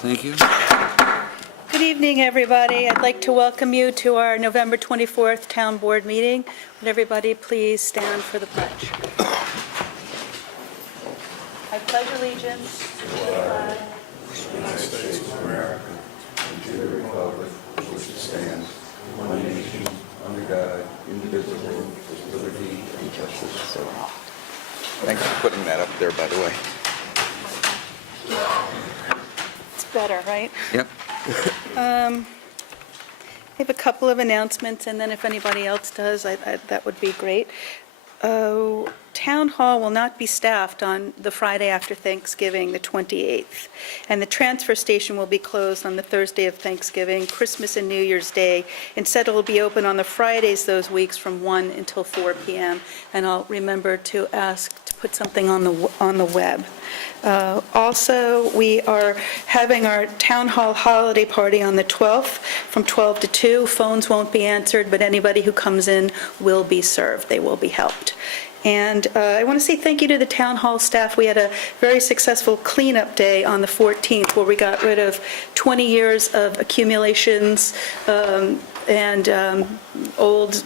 Thank you. Good evening, everybody. I'd like to welcome you to our November 24th Town Board meeting. Would everybody please stand for the pledge? I pledge allegiance to the flag of the United States of America and to the republic for which it stands, one nation, under God, indivisible, with liberty and justice for all. Thanks for putting that up there, by the way. It's better, right? Yep. I have a couple of announcements, and then if anybody else does, that would be great. Town Hall will not be staffed on the Friday after Thanksgiving, the 28th, and the transfer station will be closed on the Thursday of Thanksgiving, Christmas and New Year's Day. Instead, it will be open on the Fridays those weeks from 1 until 4 p.m., and I'll remember to ask to put something on the web. Also, we are having our Town Hall holiday party on the 12th from 12 to 2. Phones won't be answered, but anybody who comes in will be served. They will be helped. And I want to say thank you to the Town Hall staff. We had a very successful cleanup day on the 14th where we got rid of 20 years of accumulations and old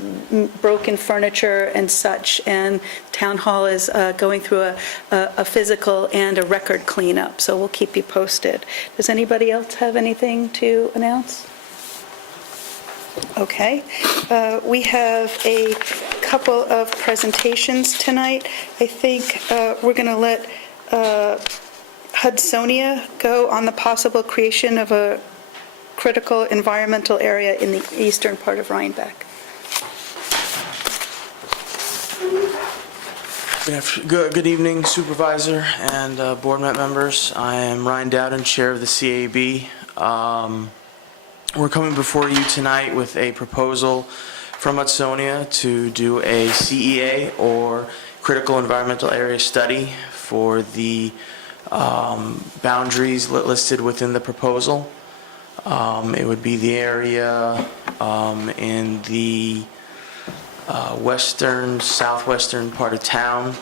broken furniture and such. And Town Hall is going through a physical and a record cleanup, so we'll keep you posted. Does anybody else have anything to announce? Okay. We have a couple of presentations tonight. I think we're going to let Hudsonia go on the possible creation of a critical environmental area in the eastern part of Rhinebeck. Good evening, Supervisor and board members. I am Ryan Dowden, Chair of the CAB. We're coming before you tonight with a proposal from Hudsonia to do a CEA, or Critical Environmental Area Study, for the boundaries listed within the proposal. It would be the area in the southwestern part of town.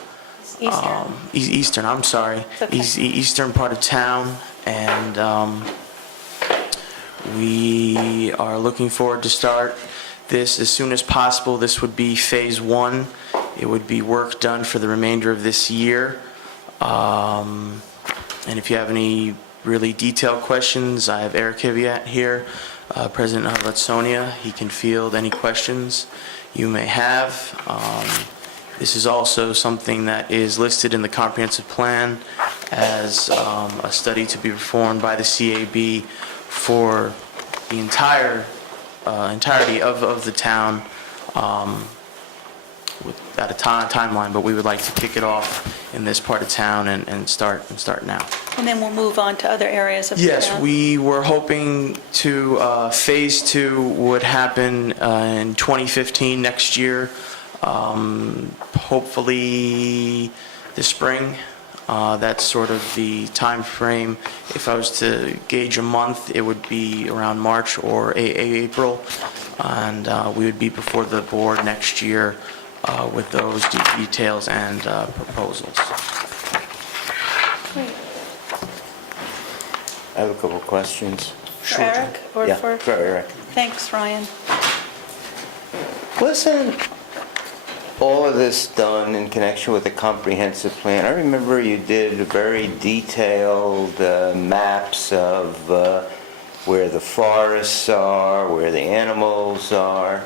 Eastern. Eastern, I'm sorry. Okay. Eastern part of town, and we are looking forward to start this as soon as possible. This would be phase 1. It would be work done for the remainder of this year. And if you have any really detailed questions, I have Eric Hiviat here, President of Hudsonia. He can field any questions you may have. This is also something that is listed in the comprehensive plan as a study to be performed by the CAB for the entirety of the town at a timeline, but we would like to kick it off in this part of town and start now. And then we'll move on to other areas of the town. Yes, we were hoping to phase 2 would happen in 2015, next year, hopefully the spring. That's sort of the time frame. If I was to gauge a month, it would be around March or April, and we would be before the board next year with those details and proposals. Great. I have a couple of questions. For Eric or Yeah, for? for Eric. Thanks, Ryan. Wasn't all of this done in connection with the comprehensive plan? I remember you did very detailed maps of where the forests are, where the animals are.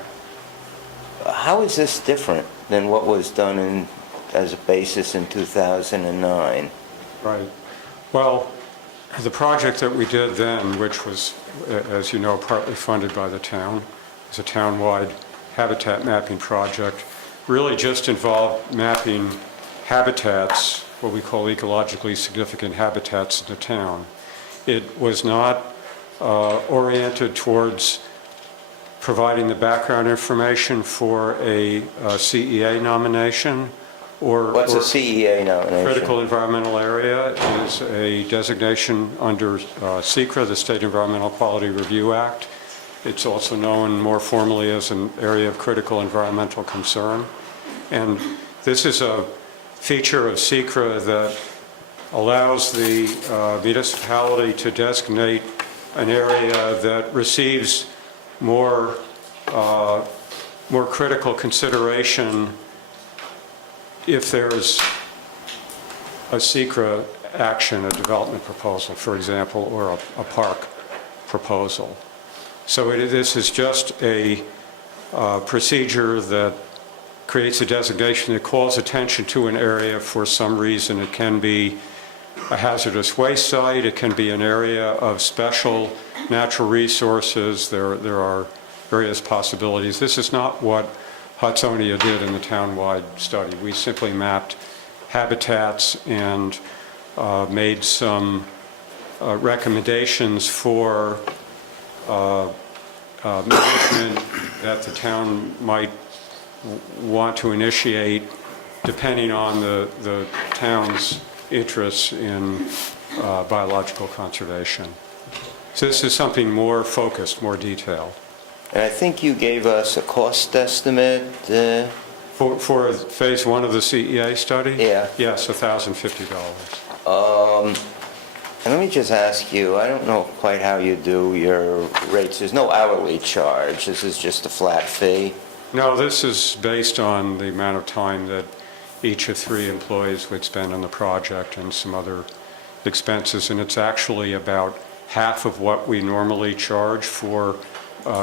How is this different than what was done as a basis in 2009? Right. Well, the project that we did then, which was, as you know, partly funded by the town, is a town-wide habitat mapping project, really just involved mapping habitats, what we call ecologically significant habitats in the town. It was not oriented towards providing the background information for a CEA nomination. What's a CEA nomination? Critical Environmental Area is a designation under SECRA, the State Environmental Quality Review Act. It's also known more formally as an area of critical environmental concern. And this is a feature of SECRA that allows the municipality to designate an area that receives more critical consideration if there's a secret action, a development proposal, for example, or a park proposal. So this is just a procedure that creates a designation that calls attention to an area for some reason. It can be a hazardous waste site, it can be an area of special natural resources. There are various possibilities. This is not what Hudsonia did in the town-wide study. We simply mapped habitats and made some recommendations for management that the town might want to initiate depending on the town's interests in biological conservation. So this is something more focused, more detailed. And I think you gave us a cost estimate. For phase one of the CEA study? Yeah. Yes, $1,050. And let me just ask you, I don't know quite how you do your rates. There's no hourly charge. This is just a flat fee. No, this is based on the amount of time that each of 3 employees would spend on the project and some other expenses. And it's actually about half of what we normally charge for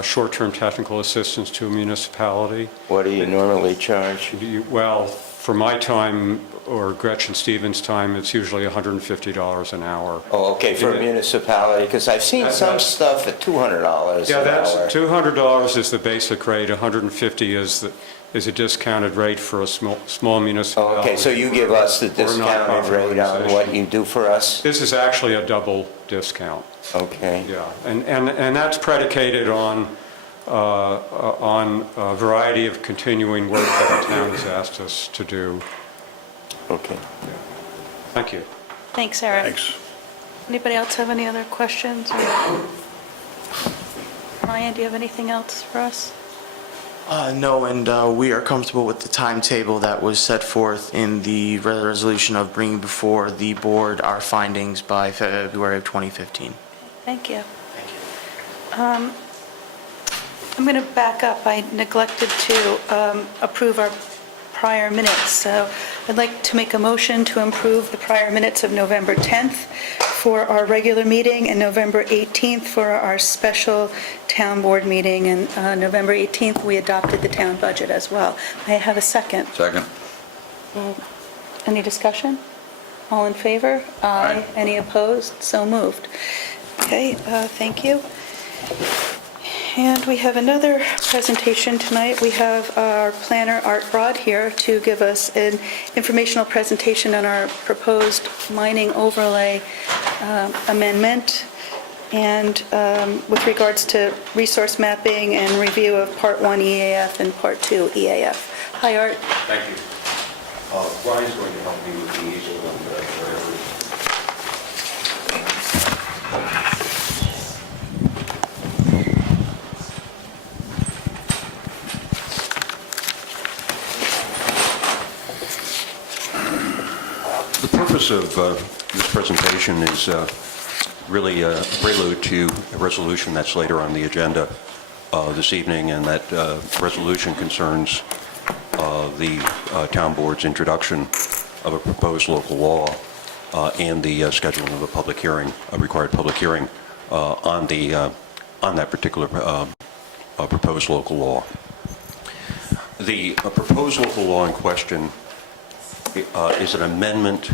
short-term technical assistance to a municipality. What do you normally charge? Well, for my time or Gretchen Stevens' time, it's usually $150 an hour. Oh, okay, for a municipality, because I've seen some stuff at $200 Yeah, an that's hour. $200 is the basic rate. $150 is a discounted rate for a small municipality. Okay, so you give us the Or discounted nonprofit rate on what organization. you do for us? This is actually a double discount. Okay. Yeah, and that's predicated on a variety of continuing work that the town has asked us to do. Okay. Thank you. Thanks, Eric. Thanks. Anybody else have any other questions? Ryan, do you have anything else for us? No, and we are comfortable with the timetable that was set forth in the resolution of bringing before the board our findings by February of 2015. Thank you. I'm going to back up. I neglected to approve our prior minutes, so I'd like to make a motion to approve the prior minutes of November 10th for our regular meeting and November 18th for our special town board meeting. And November 18th, we adopted the town budget as well. May I have a second? Second. Any discussion? All in favor? Aye. Any opposed? So moved. Okay, thank you. And we have another presentation tonight. We have our planner, Art Broad, here to give us an informational presentation on our proposed mining overlay amendment and with regards to resource mapping and review of Part 1 EAF and Part 2 EAF. Hi, Art. Thank you. Brian's going to help me with these. The purpose of this presentation is really a prelude to a resolution that's later on the agenda this evening, and that resolution concerns the town board's introduction of a proposed local law and the scheduling of a public hearing, a required public hearing on that particular proposed local law. The proposed local law in question is an amendment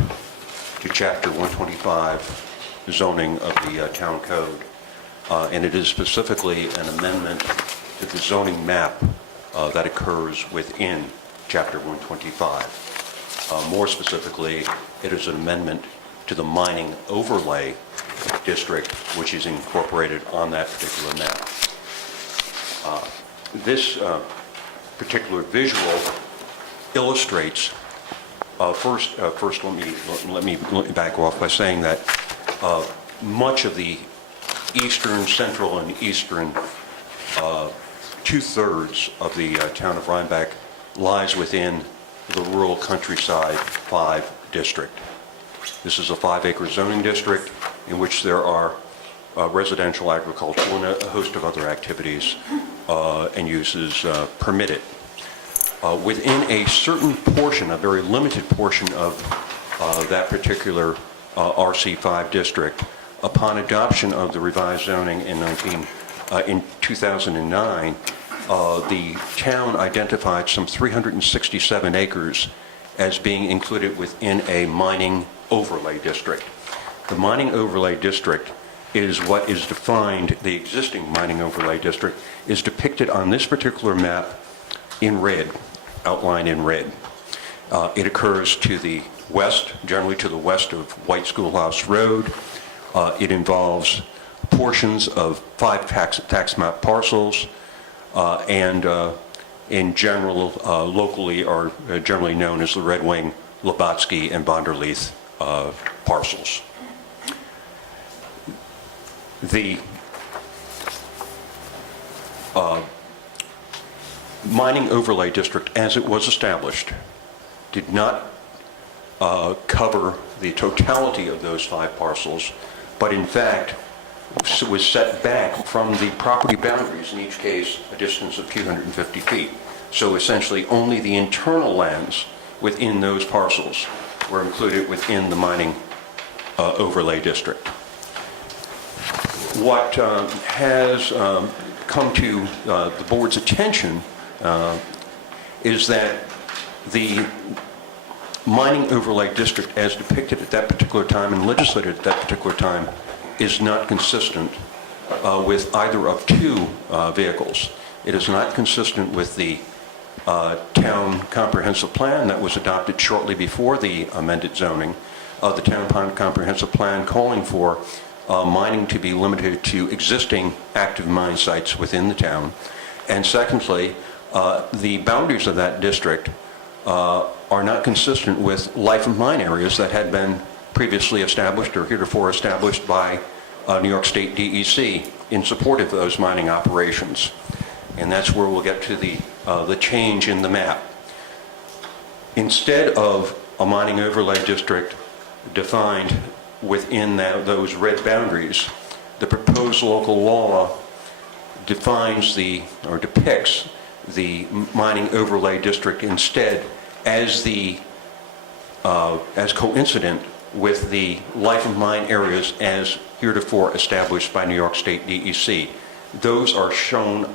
to Chapter 125 zoning of the town code, and it is specifically an amendment to the zoning map that occurs within Chapter 125. More specifically, it is an amendment to the mining overlay district, which is incorporated on that particular map. This particular visual illustrates, first let me back off by saying that much of the eastern, central, and eastern two-thirds of the town of Rhinebeck lies within the rural countryside 5 district. This is a 5-acre zoning district in which there are residential, agricultural, and a host of other activities and uses permitted. Within a certain portion, a very limited portion of that particular RC5 district, upon adoption of the revised zoning in 2009, the town identified some 367 acres as being included within a mining overlay district. The mining overlay district is what is defined, the existing mining overlay district is depicted on this particular map in red, outlined in red. It occurs to the west, generally to the west of White Schoolhouse Road. It involves portions of 5 tax map parcels and in general, locally are generally known as the Red Wing, Labatsky, and Bonderleith parcels. The mining overlay district, as it was established, did not cover the totality of those 5 parcels, but in fact was set back from the property boundaries, in each case a distance of 250 feet. So essentially only the internal lands within those parcels were included within the mining overlay district. What has come to the board's attention is that the mining overlay district as depicted at that particular time and legislated at that particular time is not consistent with either of 2 vehicles. It is not consistent with the town comprehensive plan that was adopted shortly before the amended zoning of the town comprehensive plan, calling for mining to be limited to existing active mine sites within the town. And secondly, the boundaries of that district are not consistent with life of mine areas that had been previously established or heretofore established by New York State DEC in support of those mining operations. And that's where we'll get to the change in the map. Instead of a mining overlay district defined within those red boundaries, the proposed local law defines or depicts the mining overlay district instead as coincident with the life of mine areas as heretofore established by New York State DEC. Those are shown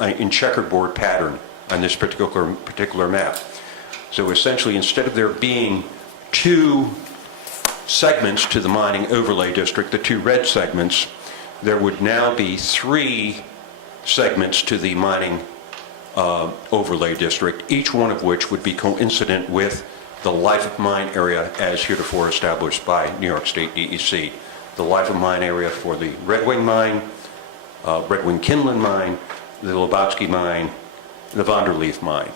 in checkerboard pattern on this particular map. So essentially, instead of there being 2 segments to the mining overlay district, the 2 red segments, there would now be 3 segments to the mining overlay district, each one of which would be coincident with the life of mine area as heretofore established by New York State DEC. The life of mine area for the Red Wing mine, Red Wing Kinlan mine, the Labatsky mine, the Vonderleaf mine.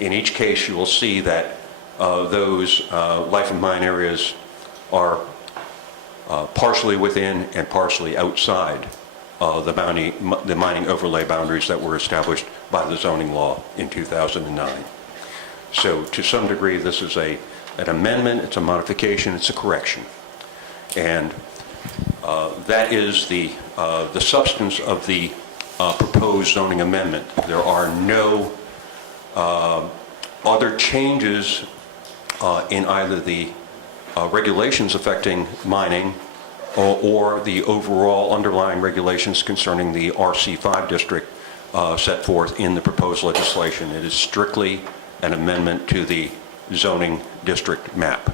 In each case, you will see that those life of mine areas are partially within and partially outside the mining overlay boundaries that were established by the zoning law in 2009. So to some degree, this is an amendment, it's a modification, it's a correction. And that is the substance of the proposed zoning amendment. There are no other changes in either the regulations affecting mining or the overall underlying regulations concerning the RC5 district set forth in the proposed legislation. It is strictly an amendment to the zoning district map.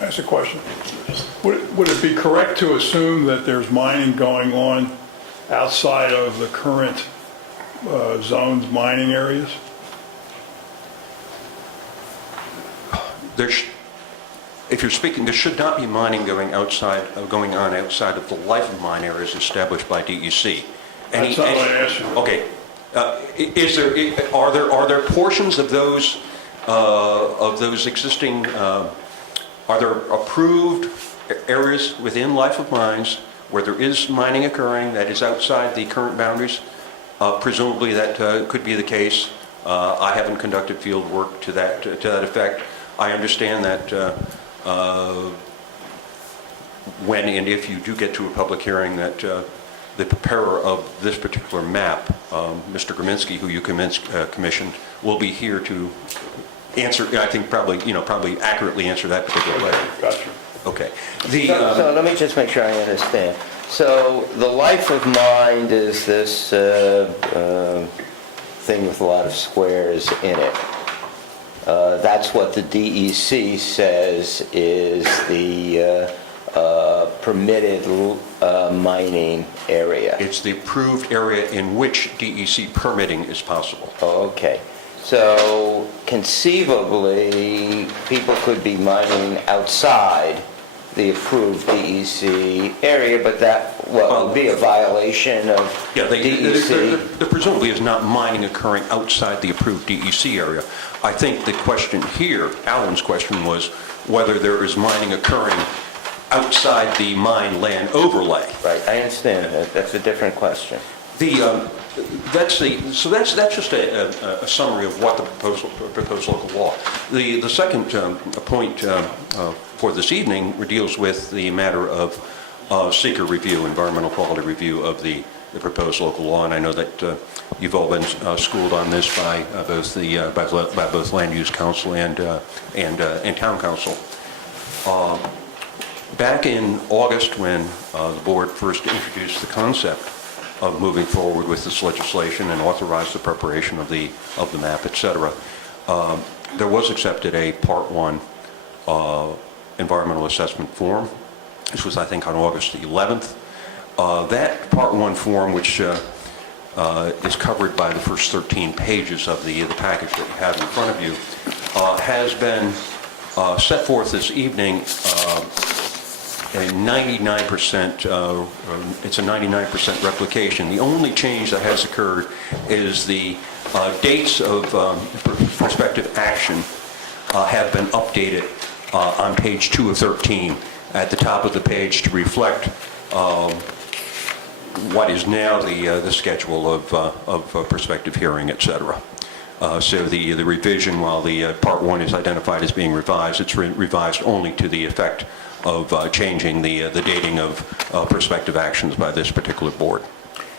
Ask a question. Would it be correct to assume that there's mining going on outside of the current zone's mining areas? If you're speaking, there should not be mining going on outside of the life of mine areas established by DEC. That's not what I asked you. Okay. Are there portions of those existing? Are there approved areas within life of mines where there is mining occurring that is outside the current boundaries? Presumably that could be the case I haven't conducted field work to that effect. I understand that when and if you do get to a public hearing, that the preparer of this particular map, Mr. Graminsky, who you commissioned, will be here to answer, I think probably accurately answer that particular question. Gotcha. Okay. So let me just make sure I understand. So the life of mind is this thing with a lot of squares in it. That's what the DEC says is the permitted mining area. It's the approved area in which DEC permitting is possible. Oh, okay. So conceivably, people could be mining outside the approved DEC area, but that, would be a violation of Yeah, DEC? there presumably is not mining occurring outside the approved DEC area. I think the question here, Alan's question, was whether there is mining occurring outside the mine land overlay. Right, I understand that. That's a different question. That's just a summary of what the proposed local law. The second point for this evening deals with the matter of seeker review, environmental quality review of the proposed local law, and I know that you've all been schooled on this by both Land Use Council and Town Council. Back in August, when the board first introduced the concept of moving forward with this legislation and authorized the preparation of the map, et cetera, there was accepted a Part 1 environmental assessment form. This was, I think, on August the 11th. That Part 1 form, which is covered by the first 13 pages of the package that you have in front of you, has been set forth this evening. It's a 99% replication. The only change that has occurred is the dates of prospective action have been updated on page 2 of 13 at the top of the page to reflect what is now the schedule of prospective hearing, et cetera. So the revision, while the Part 1 is identified as being revised, it's revised only to the effect of changing the dating of prospective actions by this particular board.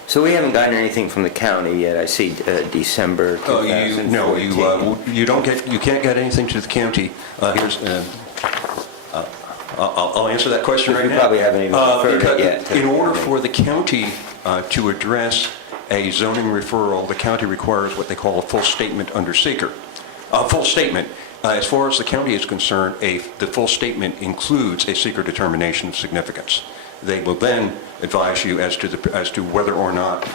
So we haven't gotten anything from the county yet. I see December 2014. No, you can't get anything to the county. I'll answer that question right now. You probably haven't even referred it yet. In order for the county to address a zoning referral, the county requires what they call a full statement under seeker. A full statement. As far as the county is concerned, the full statement includes a seeker determination of significance. They will then advise you as to whether or not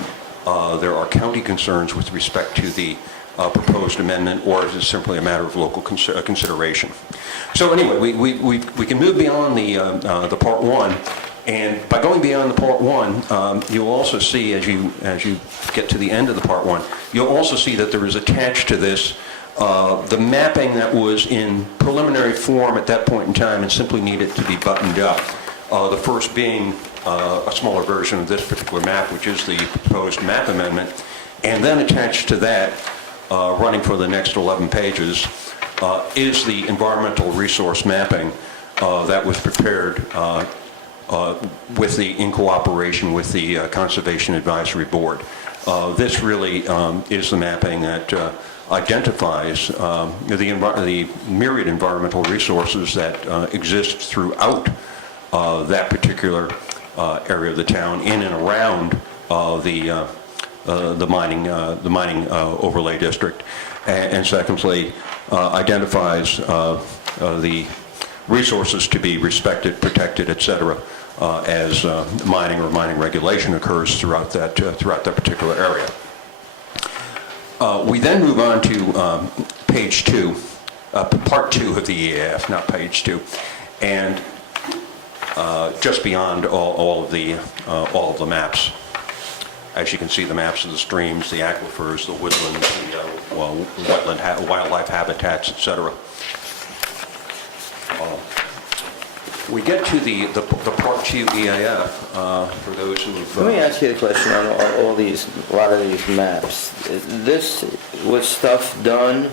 there are county concerns with respect to the proposed amendment, or is it simply a matter of local consideration. So anyway, we can move beyond the Part 1, and by going beyond the Part 1, you'll also see as you get to the end of the Part 1, you'll also see that there is attached to this the mapping that was in preliminary form at that point in time and simply needed to be buttoned up. The first being a smaller version of this particular map, which is the proposed map amendment, and then attached to that, running for the next 11 pages, is the environmental resource mapping that was prepared in cooperation with the Conservation Advisory Board. This really is the mapping that identifies the myriad environmental resources that exist throughout that particular area of the town, in and around the mining overlay district, and secondly identifies the resources to be respected, protected, etc., as mining or mining regulation occurs throughout that particular area. We then move on to page 2, part 2 of the EAF, not page 2, and just beyond all of the maps. As you can see, the maps of the streams, the aquifers, the woodlands, the wildlife habitats, etc. we get to the Part 2 EAF, for those who have... Let me ask you a question on all these, a lot of these maps. This was stuff done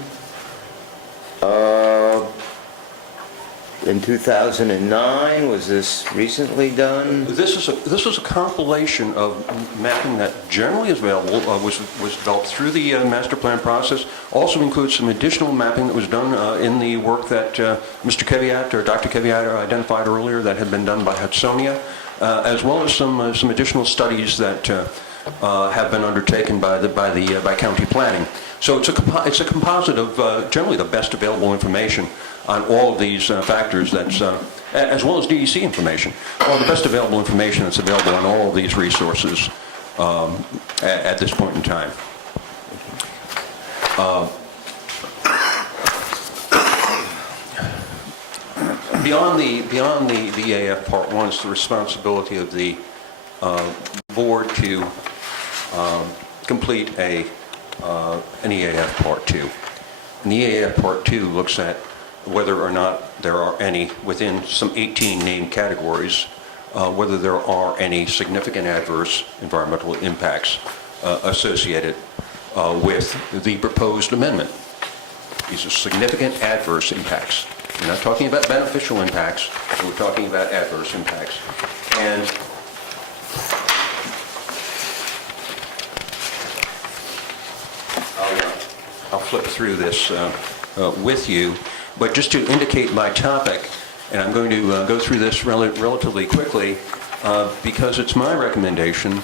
in 2009? Was this recently done? This is a compilation of mapping that generally is available, was developed through the master plan process. Also includes some additional mapping that was done in the work that Mr. Keviat or Dr. Keviat identified earlier that had been done by Hudsonia, as well as some additional studies that have been undertaken by county planning. So it's a composite of generally the best available information on all of these factors, that's as well as DEC information, all the best available information that's available on all of these resources at this point in time. Beyond the EAF Part 1 is the responsibility of the board to complete an EAF Part 2. And the EAF Part 2 looks at whether or not there are any, within some 18 named categories, whether there are any significant adverse environmental impacts associated with the proposed amendment. These are significant adverse impacts. We're not talking about beneficial impacts, we're talking about adverse impacts. And I'll flip through this with you, but just to indicate my topic, and I'm going to go through this relatively quickly because it's my recommendation,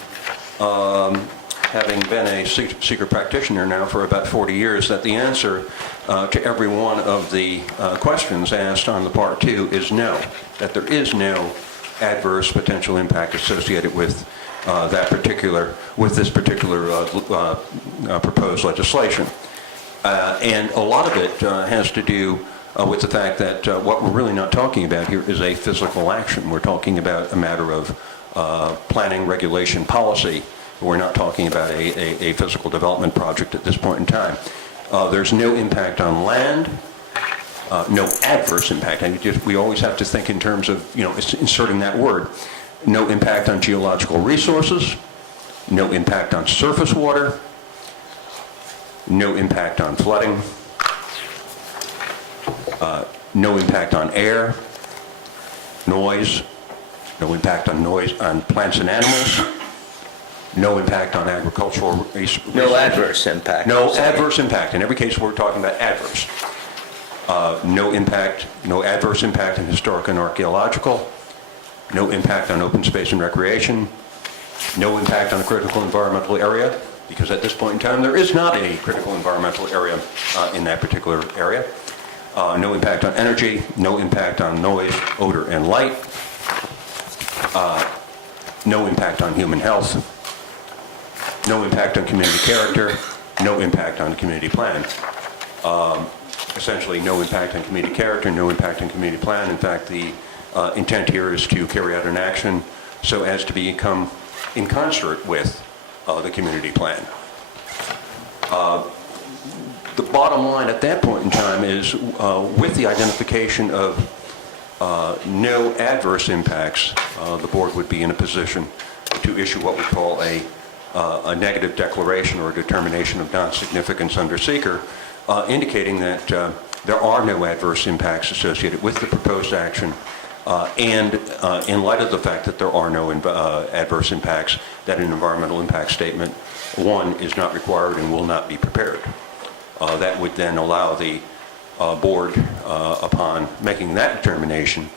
having been a seeker practitioner now for about 40 years, that the answer to every one of the questions asked on the Part 2 is no, that there is no adverse potential impact associated with this particular proposed legislation. And a lot of it has to do with the fact that what we're really not talking about here is a physical action. We're talking about a matter of planning, regulation, policy. We're not talking about a physical development project at this point in time. There's no impact on land, no adverse impact. And we always have to think in terms of, inserting that word. No impact on geological resources, no impact on surface water, no impact on flooding, no impact on air, noise, no impact on noise on plants and animals, no impact on agricultural resources. No adverse impact. No adverse impact. In every case, we're talking about adverse. No adverse impact in historic and archaeological, no impact on open space and recreation, no impact on a critical environmental area, because at this point in time, there is not a critical environmental area in that particular area. No impact on energy, no impact on noise, odor, and light, no impact on human health, no impact on community character, no impact on the community plan. Essentially, no impact on community character, no impact on community plan. In fact, the intent here is to carry out an action so as to become in concert with the community plan. The bottom line at that point in time is with the identification of no adverse impacts, the board would be in a position to issue what we call a negative declaration or a determination of non-significance under seeker, indicating that there are no adverse impacts associated with the proposed action, and in light of the fact that there are no adverse impacts, that an environmental impact statement, one, is not required and will not be prepared. That would then allow the board, upon making that determination,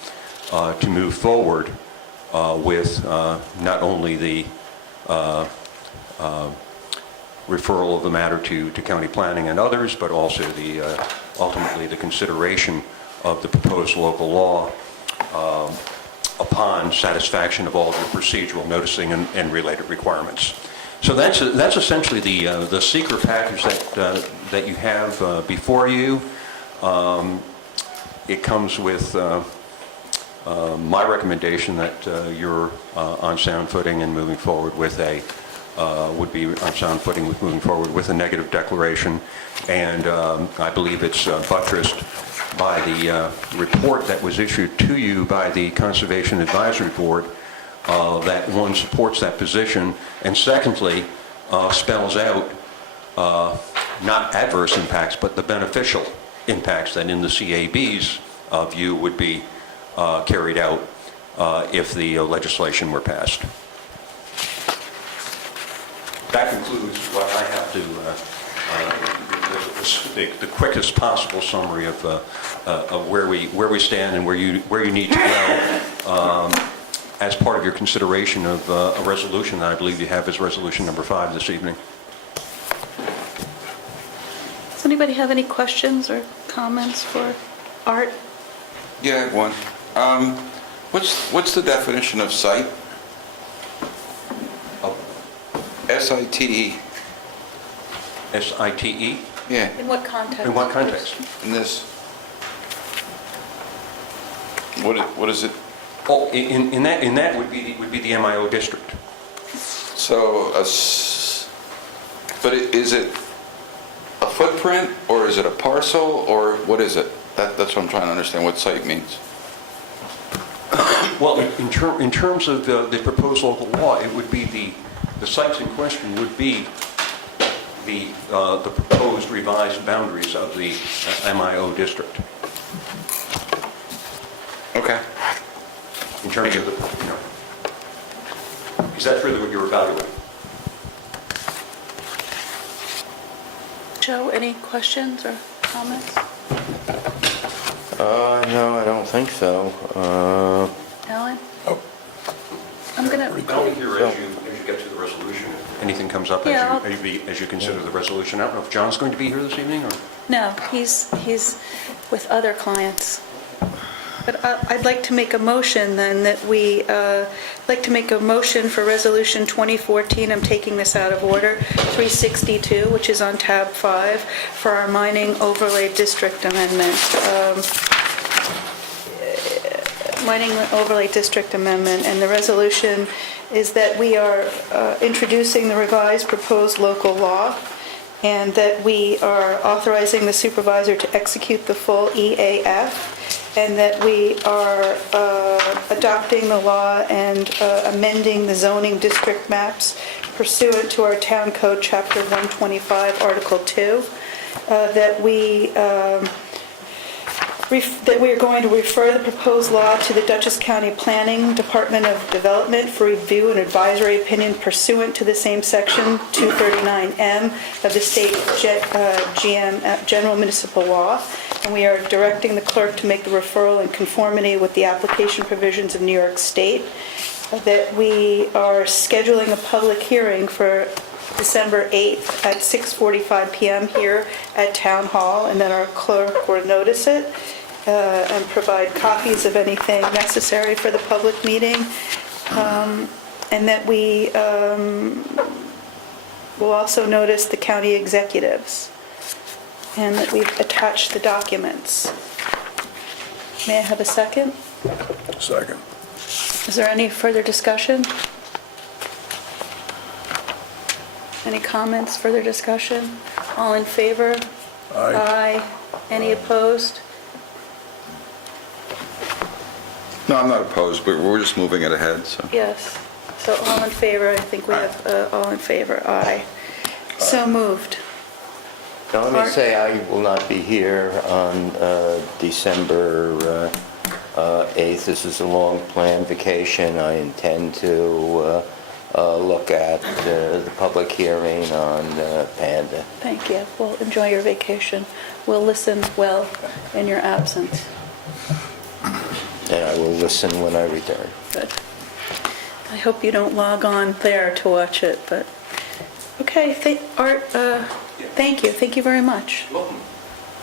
to move forward with not only the referral of the matter to county planning and others, but also ultimately the consideration of the proposed local law upon satisfaction of all the procedural noticing and related requirements. So that's essentially the seeker package that you have before you. It comes with my recommendation that you're on sound footing and moving forward with would be on sound footing with moving forward with a negative declaration, and I believe it's buttressed by the report that was issued to you by the Conservation Advisory Board, that one, supports that position, and secondly, spells out not adverse impacts, but the beneficial impacts that in the CAB's view would be carried out if the legislation were passed. That concludes what I have to, the quickest possible summary of where we stand and where you need to go as part of your consideration of a resolution that I believe you have as resolution number 5 this evening. Does anybody have any questions or comments for Art? Yeah, I have one. What's the definition of site? S-I-T-E. S-I-T-E? Yeah, In what context? In what context? in this. What is it? Oh, in that would be the MIO district. So, but is it a footprint, or is it a parcel, or what is it? That's what I'm trying to understand, what site means. Well, in terms of the proposed local law, it would be the sites in question would be the proposed revised boundaries of the MIO district. Okay. In terms of the, is that really what you're evaluating? Joe, any questions or comments? No, I don't think so. Alan? I'm going to... Only here as you get to the resolution. If anything comes up Yeah, as you consider the resolution. I don't know if John's going to be here this evening or... No, he's with other clients. But I'd like to make a motion then that we, like to make a motion for Resolution 2014, I'm taking this out of order, 362, which is on tab 5, for our mining overlay district amendment. Mining overlay district amendment, and the resolution is that we are introducing the revised proposed local law, and that we are authorizing the supervisor to execute the full EAF, and that we are adopting the law and amending the zoning district maps pursuant to our Town Code, Chapter 125, Article 2, that we are going to refer the proposed law to the Dutchess County Planning Department of Development for review and advisory opinion pursuant to the same section 239M of the state general municipal law. And we are directing the clerk to make the referral in conformity with the application provisions of New York State. That we are scheduling a public hearing for December 8th at 6:45 p.m. here at Town Hall, and then our clerk will notice it and provide copies of anything necessary for the public meeting, and that we will also notice the county executives, and that we've attached the documents. May I have a second? Second. Is there any further discussion? Any comments, further discussion? All in favor? Aye. Aye. Any opposed? No, I'm not opposed, but we're just moving it ahead, so. Yes. So all in favor, I think we have all in favor, aye. So moved. Now, let me Mark? say I will not be here on December 8th. This is a long-planned vacation. I intend to look at the public hearing on Panda. Thank you. Well, enjoy your vacation. We'll listen well in your absence. And I will listen when I return. Good. I hope you don't log on there to watch it, but, okay, Art, thank you. Thank you very much. Welcome.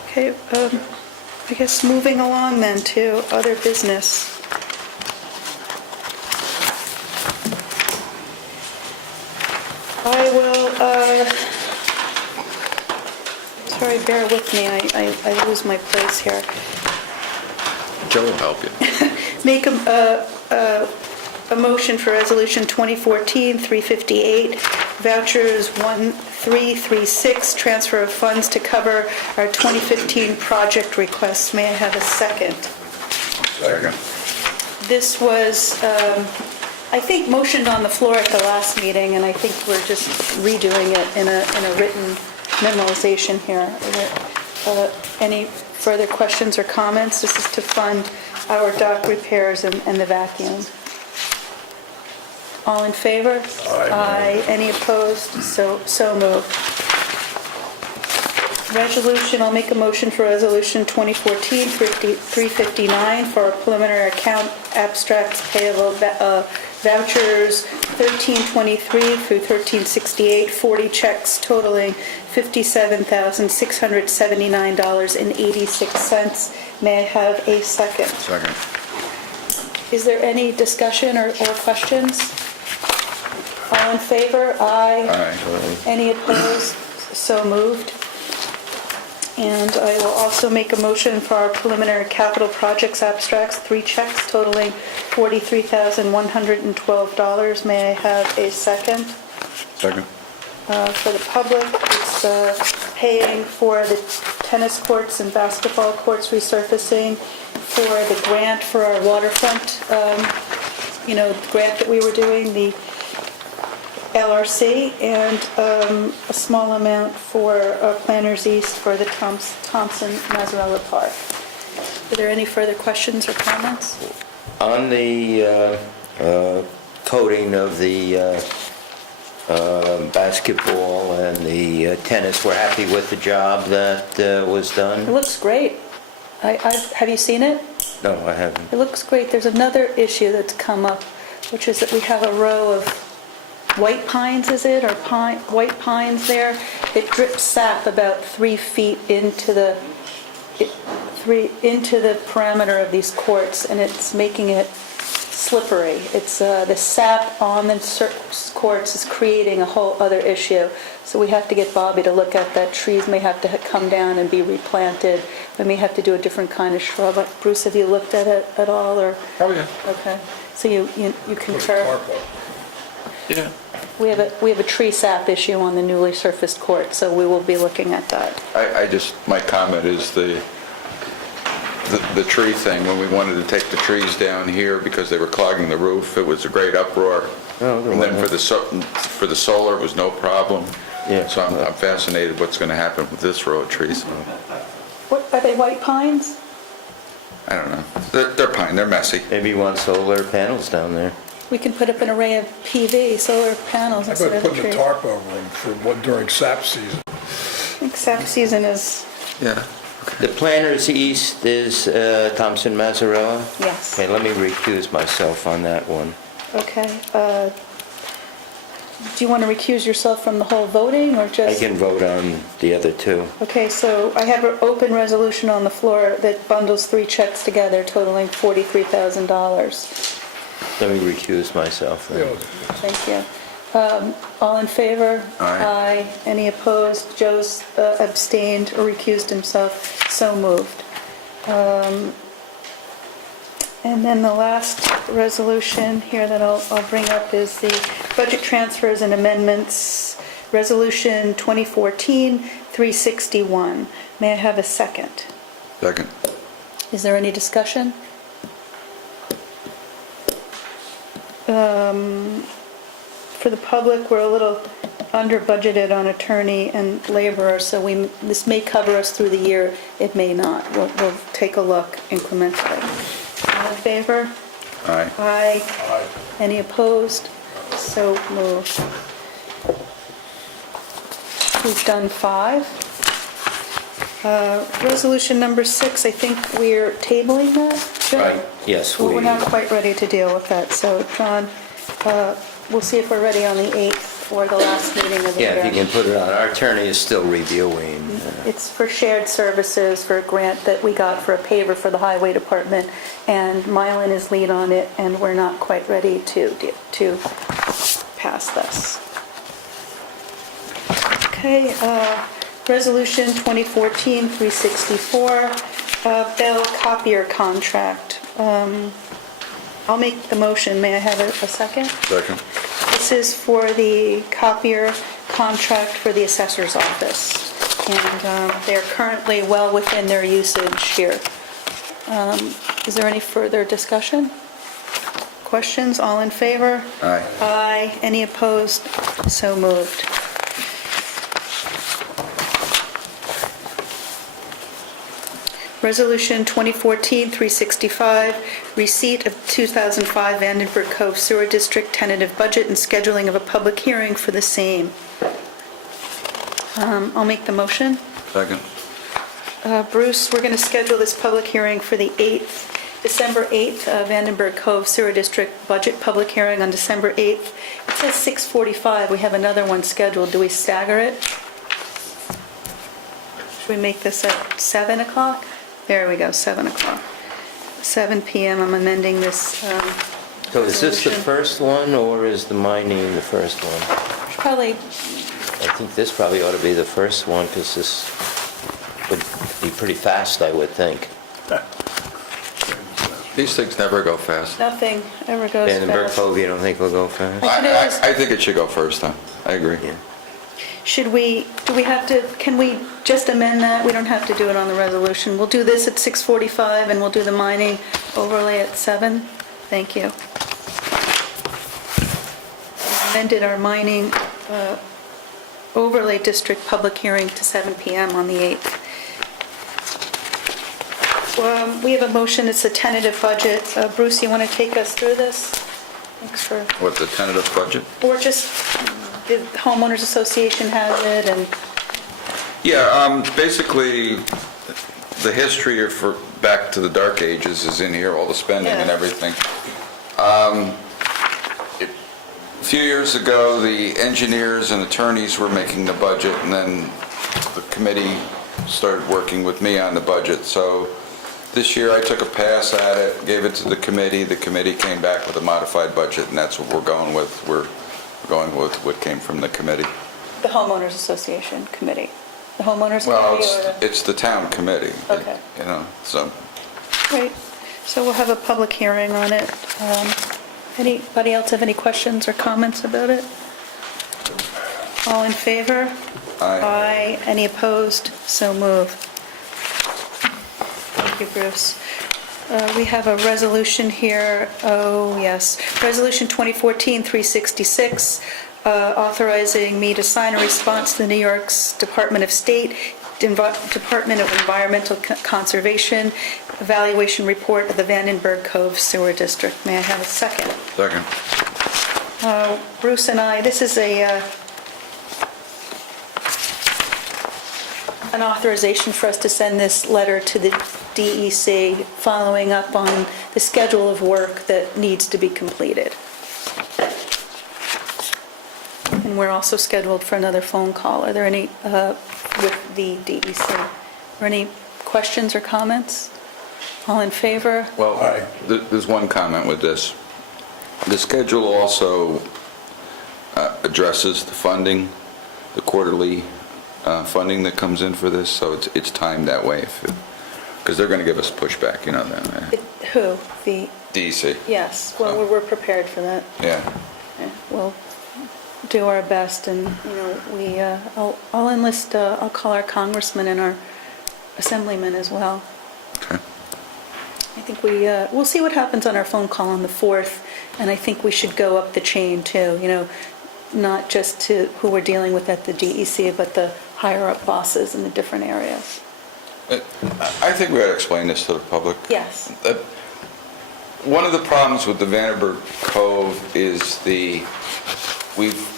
Okay, I guess moving along then to other business. I will, sorry, bear with me, I lose my place here. Joe will help you. Make a motion for Resolution 2014-358, vouchers 1 336, transfer of funds to cover our 2015 project requests. May I have a second? Second. This was, I think, motioned on the floor at the last meeting, and I think we're just redoing it in a written memorization here. Are there any further questions or comments? This is to fund our dock repairs and the vacuum. All in favor? Aye. Any opposed? So moved. Resolution, I'll make a motion for Resolution 2014-359 for our preliminary account abstracts payable vouchers 1323 through 1368, 40 checks totaling $57,679.86. May I have a second? Second. Is there any discussion or questions? All in favor? Aye. Aye. Any opposed? So moved. And I will also make a motion for our preliminary capital projects abstracts, 3 checks totaling $43,112. May I have a second? Second. For the public, it's paying for the tennis courts and basketball courts resurfacing, for the grant for our waterfront, grant that we were doing, the LRC, and a small amount for Planners East for the Thompson Mazzarella Park. Are there any further questions or comments? On the coating of the basketball and the tennis, we're happy with the job that was It done? looks great. Have you seen it? No, I haven't. It looks great. There's another issue that's come up, which is that we have a row of white pines, is it, or white pines there? It drips sap about 3 feet into the perimeter of these courts, and it's making it slippery. It's the sap on the courts is creating a whole other issue. So we have to get Bobby to look at that. Trees may have to come down and be replanted. We may have to do a different kind of shrub. Bruce, have you looked at it at all, or? Oh, yeah. Okay. So you concur? Yeah. We have a tree sap issue on the newly surfaced court, so we will be looking at that. My comment is the tree thing, when we wanted to take the trees down here because they were clogging the roof, it was a great uproar. And then for the solar, it was no problem. Yeah. So I'm fascinated what's going to happen with this row of trees. What, are they white pines? I don't know. They're pine, they're messy. Maybe you want solar panels down there. We can put up an array of PV, solar panels How instead about of the putting a tree. tarp over them for during sap season? I think sap season is, Yeah. The Planners East is Thompson Mazzarella? yes. Okay, let me recuse myself on that one. Okay. Do you want to recuse yourself from the whole voting, or I just? can vote on the other two. Okay, so I have an open resolution on the floor that bundles 3 checks together totaling $43,000. Let me recuse myself then. Thank you. All in favor? Aye. Any opposed? Joe's abstained or recused himself. So moved. And then the last resolution here that I'll bring up is the budget transfers and amendments, Resolution 2014-361. May I have a second? Second. Is there any discussion? For the public, we're a little under budgeted on attorney and laborer, so this may cover us through the year, it may not. We'll take a look incrementally. All in favor? Aye. Aye. Any opposed? So moved. We've done 5. Resolution number 6, I think we're tabling that, John? Right, yes, Well, we... we're not quite ready to deal with that, so John, we'll see if we're ready on the 8th or the last meeting of the year. Yeah, if you can put it on. Our attorney is still reviewing. It's for shared services for a grant that we got for a paver for the highway department, and Mylan is lead on it, and we're not quite ready to pass this. Okay, Resolution 2014-364, Bell copier contract. I'll make the motion. May I have a second? Second. This is for the copier contract for the assessor's office. And they're currently well within their usage here. Is there any further discussion? Questions? All in favor? Aye. Aye. Any opposed? So moved. Resolution 2014-365, receipt of 2005 Vandenberg Cove Sewer District tentative budget and scheduling of a public hearing for the same. I'll make the motion. Second. Bruce, we're going to schedule this public hearing for the 8th, December 8th, Vandenberg Cove Sewer District budget public hearing on December 8th. It says 6:45. We have another one scheduled. Do we stagger it? Should we make this at 7 o'clock? There we go, 7 o'clock. 7 PM, I'm amending this So is this the resolution. first one, or is the mining the first one? Probably, I think this probably ought to be the first one, because this would be pretty fast, I would think. These things never go fast. nothing ever goes Vandenberg fast. Cove, you don't think will go fast? I think it should go first, though. I agree. Yeah. Should we, do we have to, can we just amend that? We don't have to do it on the resolution. We'll do this at 6:45 and we'll do the mining overlay at 7. Thank you. Amended our mining overlay district public hearing to 7 PM on the 8th. We have a motion, it's a tentative budget. Bruce, you want to take us through this? Thanks for, What's the tentative budget? or just, the homeowners association has it and, Yeah, basically, the history for back to the dark ages is in here, all the spending and Yeah. everything. A few years ago, the engineers and attorneys were making the budget, and then the committee started working with me on the budget. So this year, I took a pass at it, gave it to the committee came back with a modified budget, and that's what we're going with. We're going with what came from the committee. the homeowners association committee. The homeowners Well, committee or the... it's the town committee. Okay. You know, so, Great. So we'll have a public hearing on it. Anybody else have any questions or comments about it? All in favor? Aye. Aye. Any opposed? So moved. Thank you, Bruce. We have a resolution here, oh, yes, Resolution 2014-366, authorizing me to sign a response to the New York's Department of State, Department of Environmental Conservation, evaluation report of the Vandenberg Cove Sewer District. May I have a second? second. Bruce and I, this is an authorization for us to send this letter to the DEC, following up on the schedule of work that needs to be completed. And we're also scheduled for another phone call. Are there any, with the DEC, or any questions or comments? All in favor? Well, Aye. there's one comment with this. The schedule also addresses the funding, the quarterly funding that comes in for this, so it's timed that way, because they're going to give us pushback, you know that. Who? The, DEC, yes, well, we're prepared for that. yeah. Yeah, we'll do our best, and, I'll enlist, I'll call our congressman and our assemblyman as well. Okay. I think we'll see what happens on our phone call on the 4th, and I think we should go up the chain too, not just to who we're dealing with at the DEC, but the higher-up bosses in the different areas. I think we ought to explain this to the public. Yes. One of the problems with the Vandenberg Cove is we've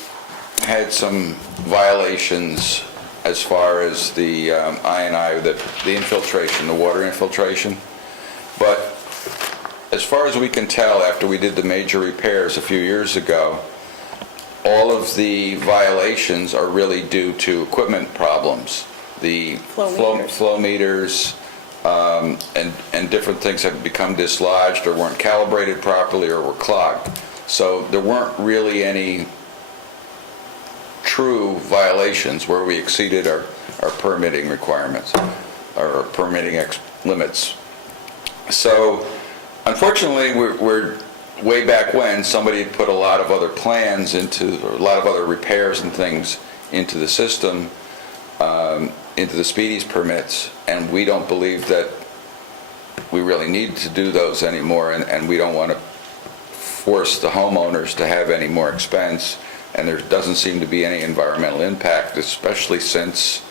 had some violations as far as the I&I, the infiltration, the water infiltration. But as far as we can tell, after we did the major repairs a few years ago, all of the violations are really due to equipment problems. The flow meters and different things have become dislodged or weren't calibrated properly or were clogged. So there weren't really any true violations where we exceeded our permitting requirements, our permitting limits. So unfortunately, we're way back when somebody had put a lot of other plans into, or a lot of other repairs and things into the system, into the Speedies permits, and we don't believe that we really need to do those anymore, and we don't want to force the homeowners to have any more expense, and there doesn't seem to be any environmental impact, especially since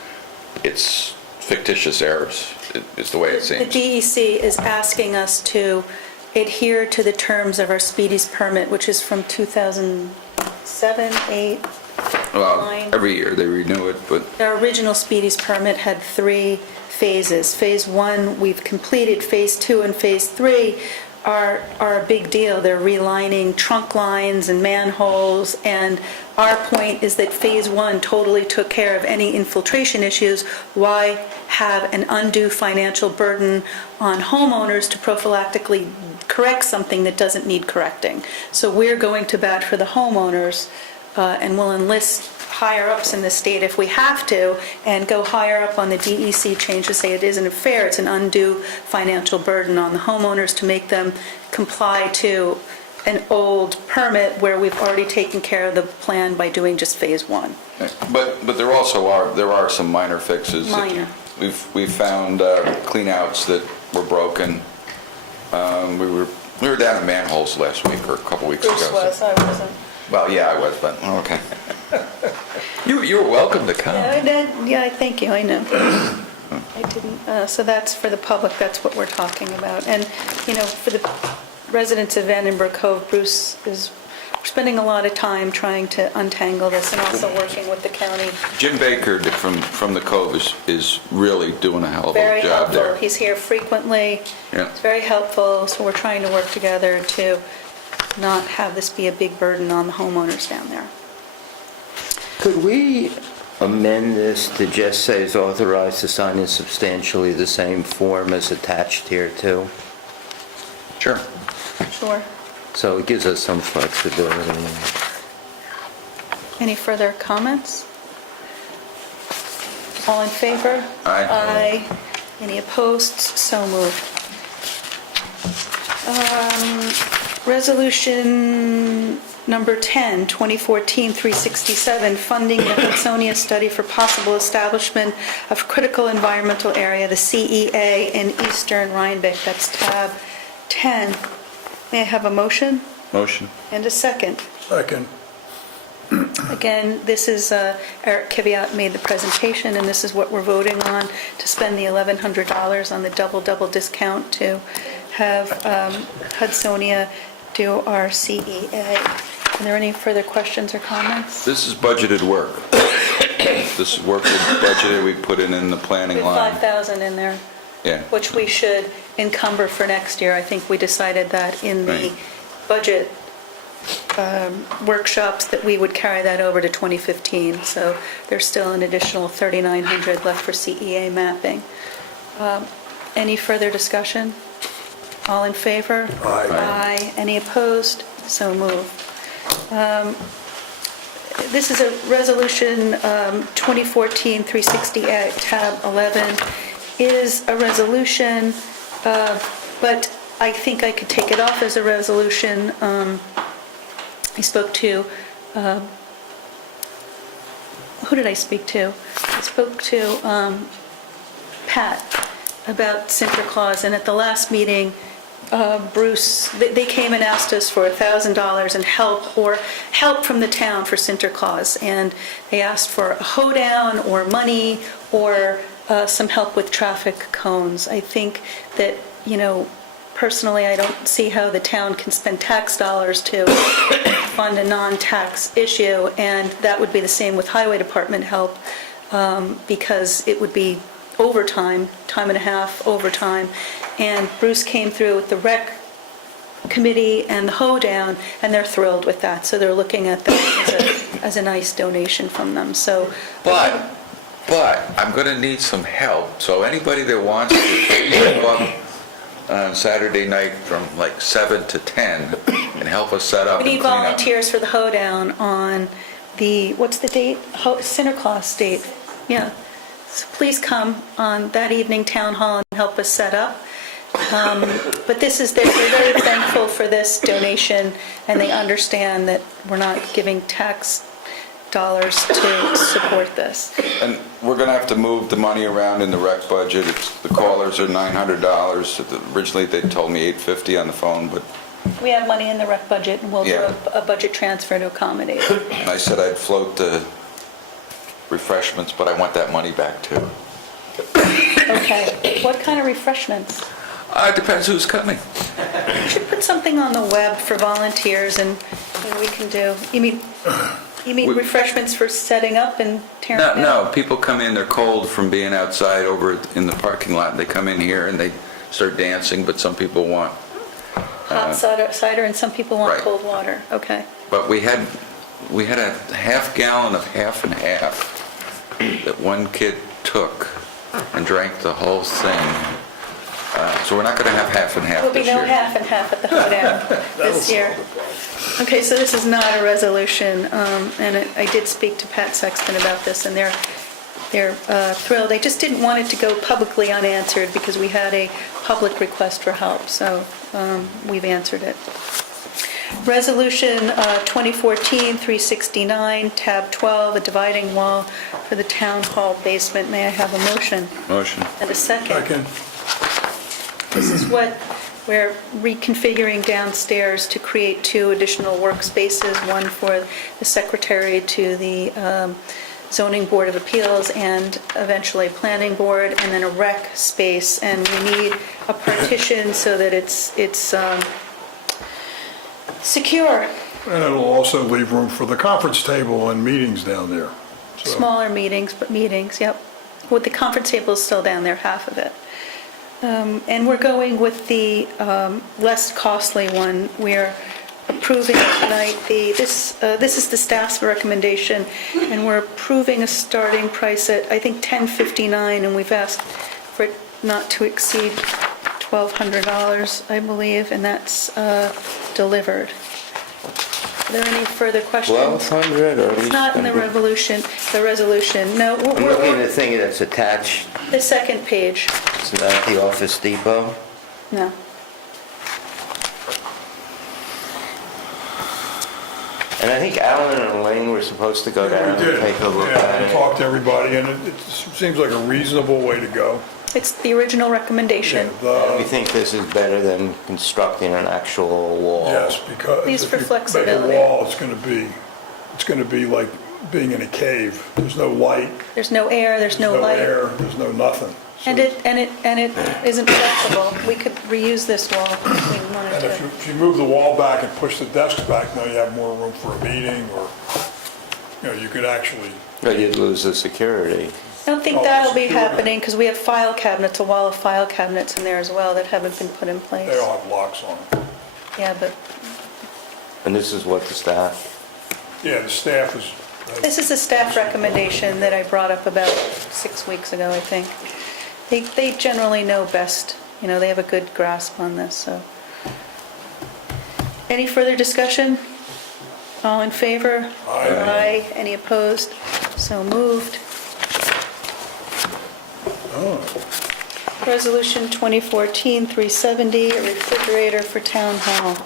it's fictitious errors, is the way it The seems. DEC is asking us to adhere to the terms of our Speedies permit, which is from 2007, 8, Well, 9. every year they renew it, but Our original Speedies permit had 3 phases. Phase 1, we've completed. Phase 2 and Phase 3 are a big deal. They're relining trunk lines and manholes, and our point is that Phase 1 totally took care of any infiltration issues. Why have an undue financial burden on homeowners to prophylactically correct something that doesn't need correcting? So we're going to bat for the homeowners, and we'll enlist higher-ups in the state if we have to, and go higher up on the DEC change to say it isn't fair, it's an undue financial burden on the homeowners to make them comply to an old permit where we've already taken care of the plan by doing just Phase 1. But there also are some minor fixes. Minor. We've found cleanouts that were broken. We were down at manholes last week or a couple weeks ago. Bruce was, I wasn't. Well, yeah, I was, but, okay. You were welcome to come. Yeah, thank you, I know. I didn't, so that's for the public, that's what we're talking about. And, for the residents of Vandenberg Cove, Bruce is spending a lot of time trying to untangle this and also working with the county. Jim Baker from the Cove is really doing a hell of Very a job helpful. there. He's here frequently. Yeah. It's very helpful, so we're trying to work together to not have this be a big burden on the homeowners down there. Could we amend this to just say is authorized to sign in substantially the same form as attached here too? Sure. Sure. So it gives us some flexibility. Any further comments? All in favor? Aye. Aye. Any opposed? So moved. Resolution number 10, 2014-367, funding the Hudsonia study for possible establishment of critical environmental area, the CEA, in eastern Rhinebeck. That's tab 10. May I have a motion Motion. and a second? Second. Again, this is, Eric Kiviat made the presentation, and this is what we're voting on, to spend the $1,100 on the double discount to have Hudsonia do our CEA. Are there any further questions or comments? This is budgeted work. This is work we budgeted, we put it in the planning We line. have 5,000 in there, Yeah. which we should encumber for next year. I think we decided that in the Right. budget workshops that we would carry that over to 2015. So there's still an additional 3,900 left for CEA mapping. Any further discussion? All in favor? Aye. Aye. Any opposed? So moved. This is a resolution 2014-368, tab 11, is a resolution, but I think I could take it off as a resolution. I spoke to, who did I speak to? I spoke to Pat about Sinterklaas, and at the last meeting, Bruce, they came and asked us for $1,000 and help from the town for Sinterklaas, and they asked for a hoedown or money or some help with traffic cones. I think that, personally, I don't see how the town can spend tax dollars to fund a non-tax issue, and that would be the same with highway department help, because it would be overtime, time and a half overtime. And Bruce came through with the rec committee and the hoedown, and they're thrilled with that. So they're looking at that as a nice donation from them. So, But I'm going to need some help. So anybody that wants to show up on Saturday night from like 7 to 10 and help us set up we and need clean up. volunteers for the hoedown on the, what's the date? Sinterklaas date. Yeah. So please come on that evening, town hall, and help us set up. But they're very thankful for this donation, and they understand that we're not giving tax to support this. And we're going to have to move the money around in the rec budget. The callers are $900. Originally, they told me $850 on the phone, but We have money in the rec budget, and we'll do Yeah. a budget transfer to accommodate it. and I said I'd float the refreshments, but I want that money back too. Okay, what kind of refreshments? It depends who's coming. We should put something on the web for volunteers, and we can do, you mean We- refreshments for setting up and tearing No, down? no, people come in, they're cold from being outside over in the parking lot, and they come in here and they start dancing, but some people want, Hot cider, and some people want Right. cold water, okay. but we had a half gallon of half and half that one kid took and drank the whole thing. So we're not going to have half and half There'll be this year. no half and half at the hoedown this year. Okay, so this is not a resolution, and I did speak to Pat Sexton about this, and they're thrilled. They just didn't want it to go publicly unanswered because we had a public request for help, so we've answered it. Resolution 2014-369, tab 12, a dividing wall for the town hall basement. May I have a motion Motion. and a second? Second. This is what we're reconfiguring downstairs to create 2 additional workspaces, one for the secretary to the zoning board of appeals and eventually planning board, and then a rec space. And we need a partition so that it's secure. And it'll also leave room for the conference table and meetings down there. So- Smaller meetings, but meetings, yep. Well, the conference table is still down there, half of it. And we're going with the less costly one. We're approving tonight this is the staff's recommendation, and we're approving a starting price at, I think, $1059, and we've asked for it not to exceed $1,200, I believe, and that's delivered. Are there any further questions? 1,200 or at least? It's not in the resolution, No, I'm looking at we're, the thing that's attached. the second page, It's not the Office Depot. no. And I think Alan and Elaine were supposed to go down We and did. take a look Yeah, at we it. talked to everybody, and it seems like a reasonable way to go. It's the original recommendation. We think this is better than constructing an actual wall. Yes, because At least if for you make flexibility. a wall, it's going to be like being in a cave. There's no light, There's no air, there's no light. air, there's no nothing. So- And it isn't flexible. We could reuse this wall if we wanted And to. if you move the wall back and push the desks back, now you have more room for a meeting, or, you could actually, But you'd lose the security. I don't think Oh, that'll be secure. happening because we have file cabinets, a wall of file cabinets in there as well that haven't been put in place. they all have locks on them. Yeah, but And this is what the staff, Yeah, the staff is, this is a staff recommendation that I brought up about 6 weeks ago, I think. They generally know best, they have a good grasp on this, so. Any further discussion? All in favor? Aye. Aye. Any opposed? So moved. Resolution 2014-370, a refrigerator for town hall.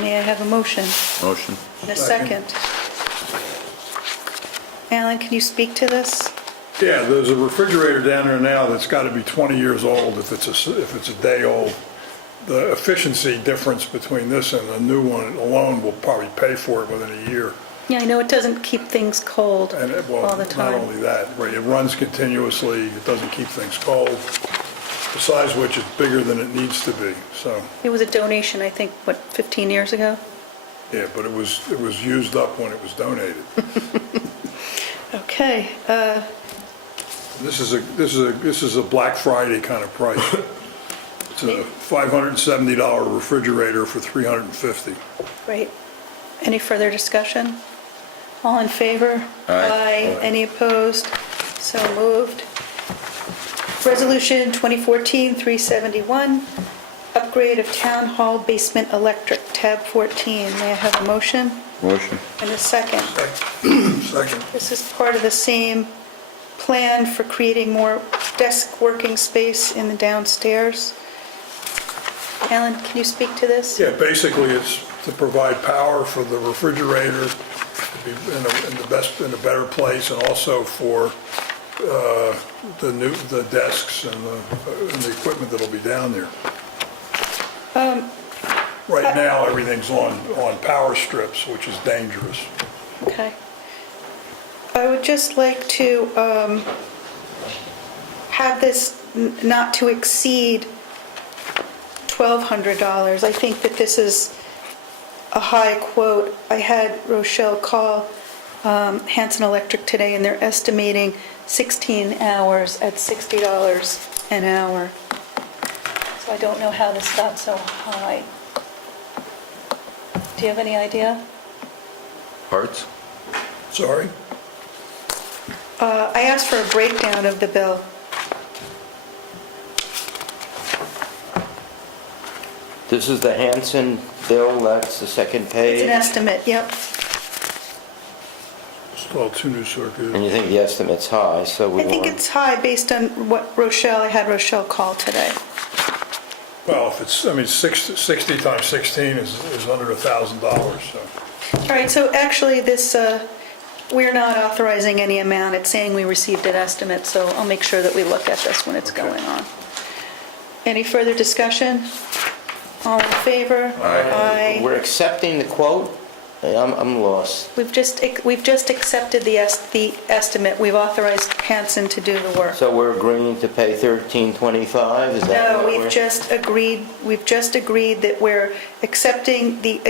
May I have a motion Motion. and a second? Alan, can you speak to this? yeah, there's a refrigerator down there now that's got to be 20 years old if it's a day old. The efficiency difference between this and the new one alone will probably pay for it within a year. Yeah, I know it doesn't keep things cold And all the not time. only that, right, it runs continuously, it doesn't keep things cold, besides which it's bigger than it needs to be, so, It was a donation, I think, 15 years ago? yeah, but it was used up when it was donated. Okay, This is a Black Friday kind of price. It's a $570 refrigerator for $350. great. Any further discussion? All in favor? Aye. Any opposed? So moved. Resolution 2014-371, upgrade of town hall basement electric, tab 14. May I have a motion Motion. and a second? Second. This is part of the same plan for creating more desk working space in the downstairs. Alan, can you speak to this? Yeah, basically, it's to provide power for the refrigerator to be in a better place, and also for the desks and the equipment that'll be down there. Right now, everything's on power strips, which is dangerous. Okay. I would just like to have this not to exceed $1,200. I think that this is a high quote. I had Rochelle call Hanson Electric today, and they're estimating 16 hours at $60 an hour. So I don't know how this got so high. Do you have any idea? Parts? Sorry? I asked for a breakdown of the bill. This is the Hanson bill, that's the second It's page. an estimate, yep. Installed 2 new circuits. And you think the estimate's high, so we I think want... it's high based on what I had Rochelle call today. Well, if it's, I mean, 60 times 16 is under $1,000, so. All right, so actually this, we're not authorizing any amount. It's saying we received an estimate, so I'll make sure that we look at this when it's going on. Any further discussion? All in favor? Aye. We're accepting the quote? I'm lost. We've just accepted the estimate. We've authorized Hanson to do the work. So we're agreeing to pay $13.25, is that No, what we've just agreed that we're accepting the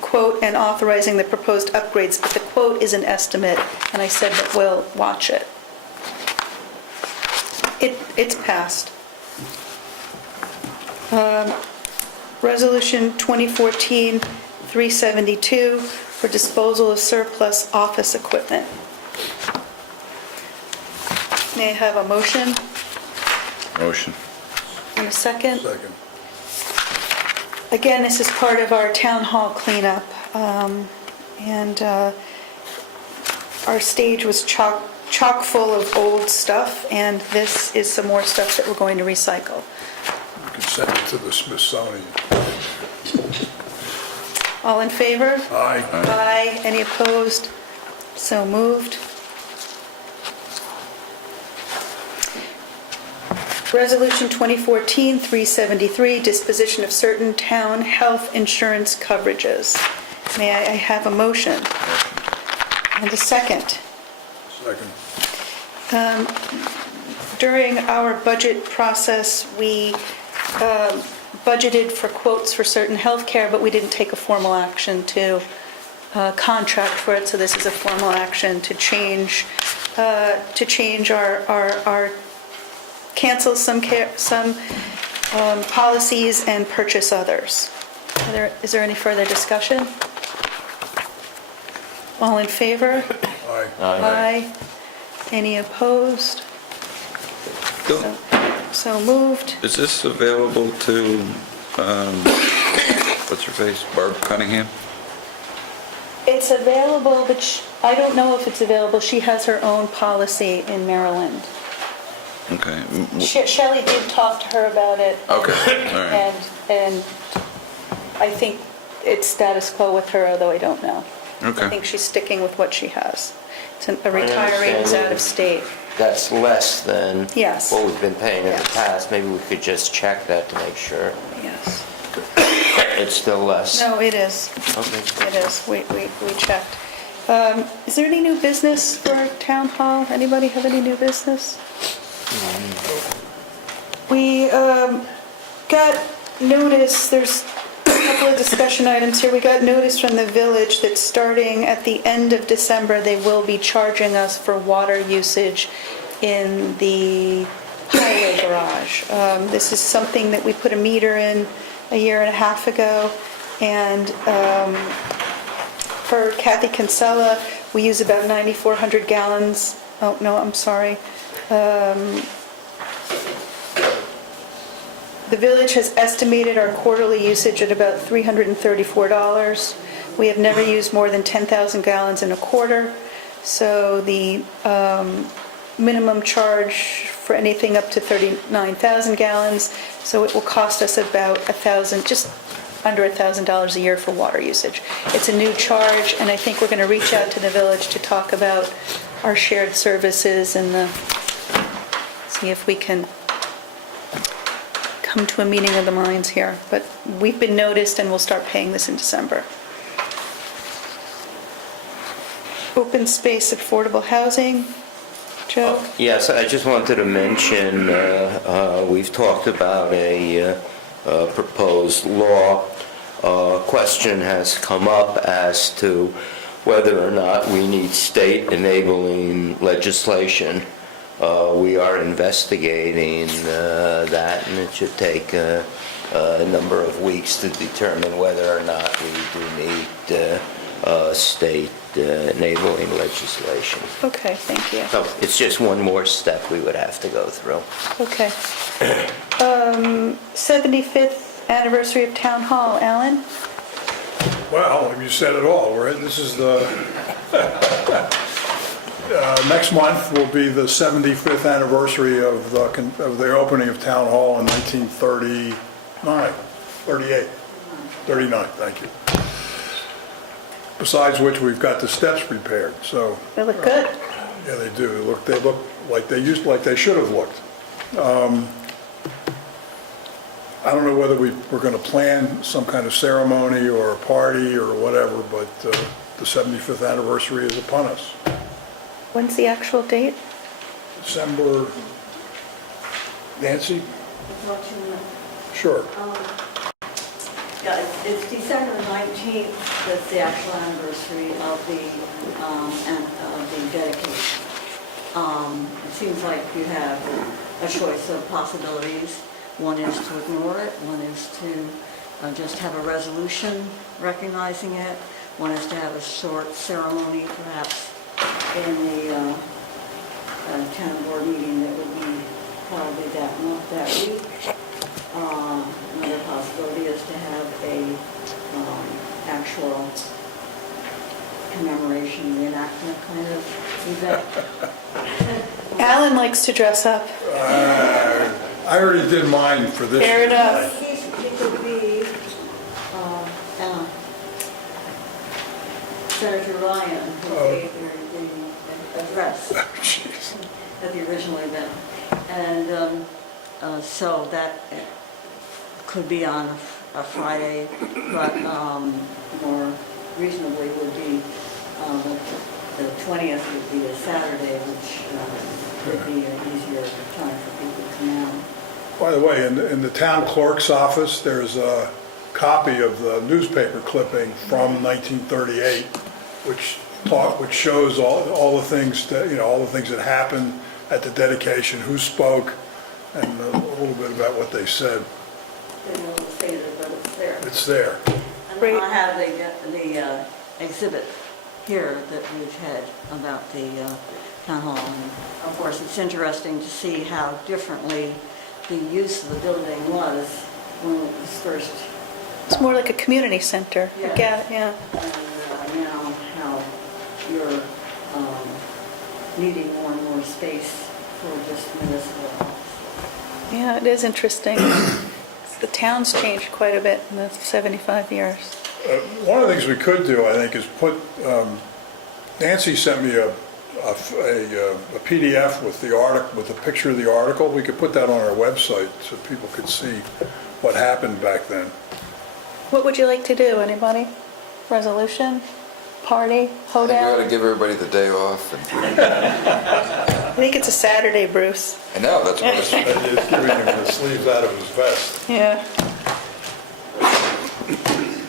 quote and authorizing the proposed upgrades, but the quote is an estimate, and I said that we'll watch it. It's passed. Resolution 2014-372 for disposal of surplus office equipment. May I have a motion Motion. and a second? Second. Again, this is part of our town hall cleanup, and our stage was chock full of old stuff, and this is some more stuff that we're going to recycle. You can send it to the Smithsonian. All in favor? Aye. Aye. Any opposed? So moved. Resolution 2014-373, disposition of certain town health insurance coverages. May I have a motion? And a second. Second. During our budget process, we budgeted for quotes for certain health care, but we didn't take a formal action to contract for it, so this is a formal action to change our cancel some policies and purchase others. Is there any further discussion? All in favor? Aye. Aye. Any opposed? So moved. Is this available to, what's her face, Barb Cunningham? It's available, but I don't know if it's available. She has her own policy in Maryland. Okay. Shelley did talk to her about it. Okay, all right. And I think it's status quo with her, although I don't know. Okay. I think she's sticking with what she has. It's a retiree understand who's that. out of state. That's less than Yes. what we've been paying in the Yes. past. Maybe we could just check that to make sure Yes. it's still less. No, it is. Okay. It is. We checked. Is there any new business for town hall? Anybody have any new business? We got notice, there's a couple of discussion items here. We got notice from the village that starting at the end of December, they will be charging us for water usage in the highway garage. This is something that we put a meter in a year and a half ago, and for Kathy Kinsella, we use about 9,400 gallons. Oh, no, I'm sorry. The village has estimated our quarterly usage at about $334. We have never used more than 10,000 gallons in a quarter, so the minimum charge for anything up to 39,000 gallons, so it will cost us about $1,000, just under $1,000 a year for water usage. It's a new charge, and I think we're going to reach out to the village to talk about our shared services and see if we can come to a meeting of the minds here. But we've been noticed, and we'll start paying this in December. Open space, affordable housing. Joe? Yes, I just wanted to mention, we've talked about a proposed law. Question has come up as to whether or not we need state enabling legislation. We are investigating that, and it should take a number of weeks to determine whether or not we do need state enabling legislation. Okay, thank you. So it's just one more step we would have to go through. Okay. 75th anniversary of Town Hall, Alan? Well, you said it all, right? This is the, next month will be the 75th anniversary of the opening of Town Hall in 1939, thank you. Besides which, we've got the steps prepared, so. They look good. Yeah, they do. They look like like they should have looked. I don't know whether we're going to plan some kind of ceremony or a party or whatever, but the 75th anniversary is upon us. When's the actual date? December, Nancy? Sure. Yeah, it's December 19th, that's the actual anniversary of the dedication. It seems like you have a choice of possibilities. One is to ignore it, one is to just have a resolution recognizing it, one is to have a short ceremony perhaps in the town board meeting that would be probably that week. Another possibility is to have a actual commemoration, reenactment kind of event. Alan likes to dress up. I already did mine for this. Fair enough. He could be Senator Ryan, who gave the address at the original event. And so that could be on a Friday, but more reasonably would be the 20th would be a Saturday, which would be an easier time for people to come out. By the way, in the town clerk's office, there's a copy of the newspaper clipping from 1938, which shows all the things that, all the things that happened at the dedication, who spoke, and a little bit about what they said. Didn't know the state of it, but it's there. It's there. And Great. I have the exhibit here that we've had about the town hall. And of course, it's interesting to see how differently the use of the building was when it was first. It's more like a community center. Yeah. Yeah. And now how you're needing more and more space for just municipal offices. Yeah, it is interesting. The town's changed quite a bit in the 75 years. One of the things we could do, I think, is put, Nancy sent me a PDF with the article, with a picture of the article. We could put that on our website so people could see what happened back then. What would you like to do, anybody? Resolution? Party? You ought to Hoedown? give everybody the day off. I think it's a Saturday, Bruce. I know, that's what it's. It's giving him the sleeves out of his vest. Yeah.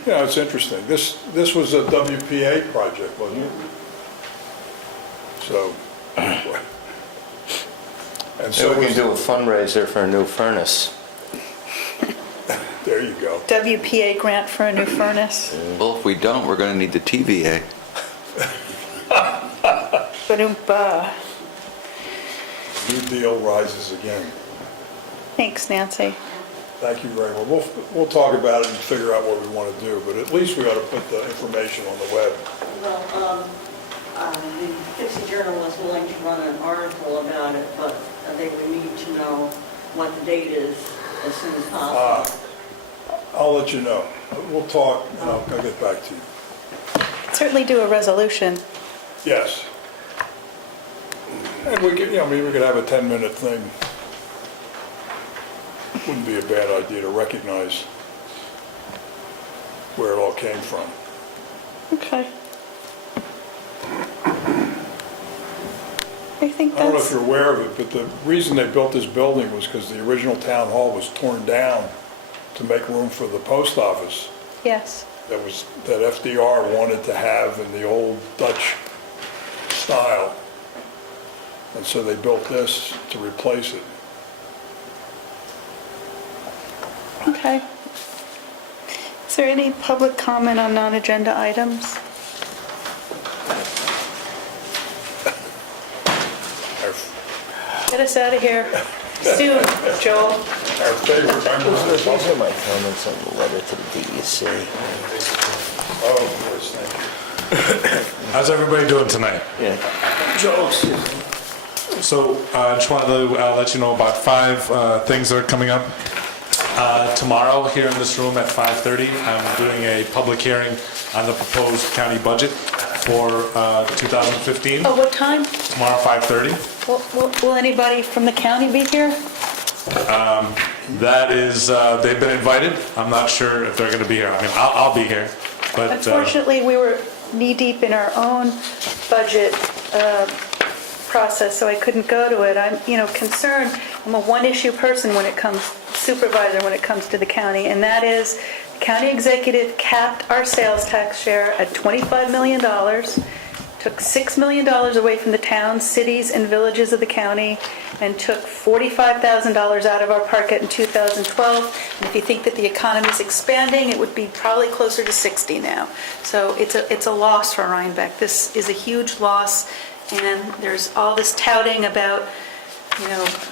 Yeah, it's interesting. This was a WPA project, wasn't it? So, and So we was- can do a fundraiser for a new furnace. There you go. WPA grant for a new furnace. Well, if we don't, we're going to need the TVA. Ba-doom-ba. New Deal rises again. Thanks, Nancy. Thank you very much. We'll talk about it and figure out what we want to do, but at least we ought to put the information on the web. Well, the Dixie Journal was willing to run an article about it, but they would need to know what the date is as soon as possible. I'll let you know. We'll talk, and I'll get back to you. Certainly do a resolution. Yes. And we could, maybe we could have a 10-minute thing. Wouldn't be a bad idea to recognize where it all came from. Okay. I think I don't know if that's, you're aware of it, but the reason they built this building was because the original town hall was torn down to make room for the post office yes. that FDR wanted to have in the old Dutch style. And so they built this to replace it. Okay. Is there any public comment on non-agenda items? Get us out of here soon, Joel. Our favorite members of the These are public. my comments on the letter to the DEC. Oh, of course, thank you. How's everybody doing tonight? Yeah. So I just wanted to let you know about 5 things that are coming up. Tomorrow, here in this room at 5:30, I'm doing a public hearing on the proposed county budget for 2015. Oh, what time? Tomorrow, 5:30. Will anybody from the county be here? That is, they've been invited. I'm not sure if they're going to be here. I mean, I'll be here, but Unfortunately, we were knee-deep in our own budget process, so I couldn't go to it. I'm, concerned. I'm a one-issue person when it comes, supervisor when it comes to the county, and that is, the county executive capped our sales tax share at $25 million, took $6 million away from the towns, cities, and villages of the county, and took $45,000 out of our park in 2012. And if you think that the economy is expanding, it would be probably closer to 60 now. So it's a loss for Rhinebeck. This is a huge loss, and there's all this touting about,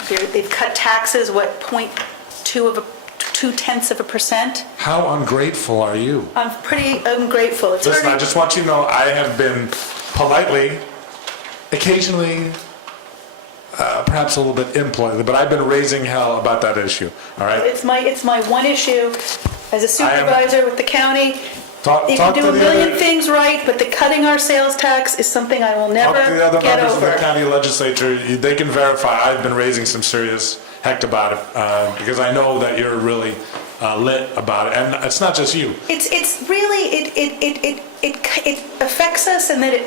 they've cut taxes, what, 0.2%? how ungrateful are you? I'm pretty ungrateful. It's Listen, I hurting. just want you to know I have been politely, occasionally, perhaps a little bit impolitely, but I've been raising hell about that issue, all right? It's my one issue as a supervisor with the county. Talk You can to do a the million other- things right, but the cutting our sales tax is something I will never Talk to the other get members of the over. county legislature, they can verify I've been raising some serious heck about it, because I know that you're really lit about it, and it's not just you. It's really, it affects us in that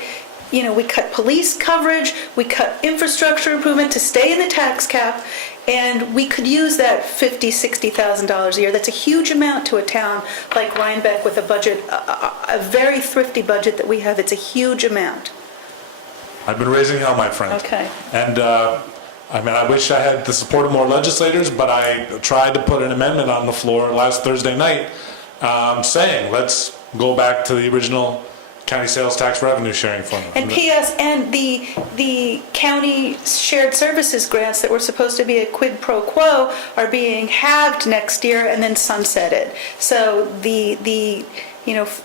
we cut police coverage, we cut infrastructure improvement to stay in the tax cap, and we could use that $50,000, $60,000 a year. That's a huge amount to a town like Rhinebeck with a budget, a very thrifty budget that we have. It's a huge amount. I've been raising hell, my friend. Okay. And, I wish I had the support of more legislators, but I tried to put an amendment on the floor last Thursday night saying, let's go back to the original county sales tax revenue sharing formula. And P.S. and the county shared services grants that were supposed to be a quid pro quo are being halved next year and then sunsetted. So the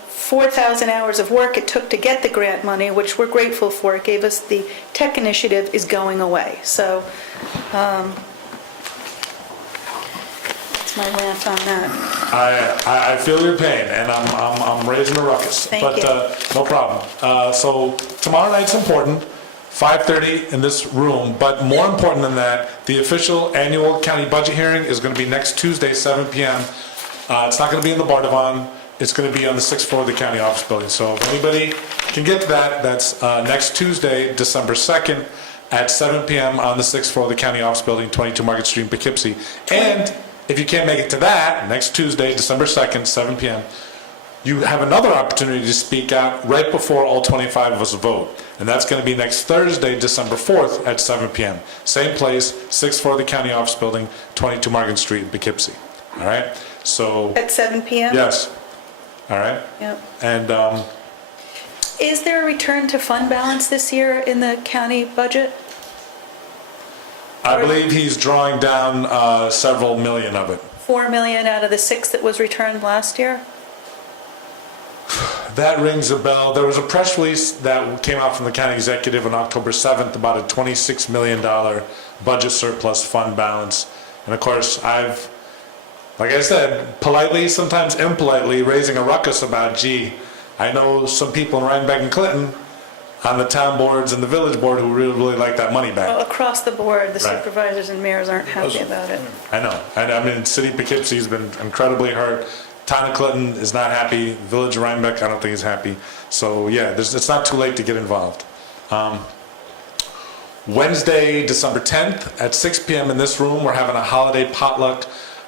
4,000 hours of work it took to get the grant money, which we're grateful for, it gave us the tech initiative, is going away. So that's my rant on that. I feel your pain, and I'm raising a ruckus. Thank but you. no problem. So tomorrow night's important, 5:30 in this room. But more important than that, the official annual county budget hearing is going to be next Tuesday, 7 p.m. It's not going to be in the Bardavon. It's going to be on the 6th floor of the county office building. So if anybody can get to that, that's next Tuesday, December 2nd, at 7 p.m. on the 6th floor of the county office building, 22 Market Street in Poughkeepsie. And if you can't make it to that, next Tuesday, December 2nd, 7 p.m., you have another opportunity to speak out right before all 25 of us vote. And that's going to be next Thursday, December 4th at 7 p.m. Same place, 6th floor of the county office building, 22 Market Street in Poughkeepsie. All right? So, At 7 p.m.? yes. All right? Yep. And Is there a return to fund balance this year in the county budget? I believe he's drawing down several million of it. 4 million out of the 6 that was returned last year? That rings a bell. There was a press release that came out from the county executive on October 7th about a $26 million budget surplus fund balance. And of course, like I said, politely, sometimes impolitely, raising a ruckus about, gee, I know some people in Rhinebeck and Clinton on the town boards and the village board who really, really like that money back. Well, across the board, the Right. supervisors and mayors aren't happy about it. I know, and I mean, City of Poughkeepsie's been incredibly hurt. Town of Clinton is not happy. Village of Rhinebeck, I don't think is happy. So yeah, it's not too late to get involved. Wednesday, December 10th at 6 p.m. in this room, we're having a holiday potluck.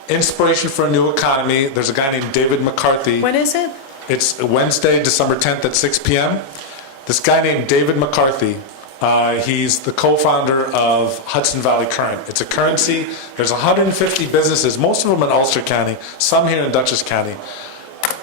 Inspiration for a New Economy. There's a guy named David McCarthy. When is it? It's Wednesday, December 10th at 6 p.m. This guy named David McCarthy, he's the co-founder of Hudson Valley Current. It's a currency. There's 150 businesses, most of them in Ulster County, some here in Dutchess County.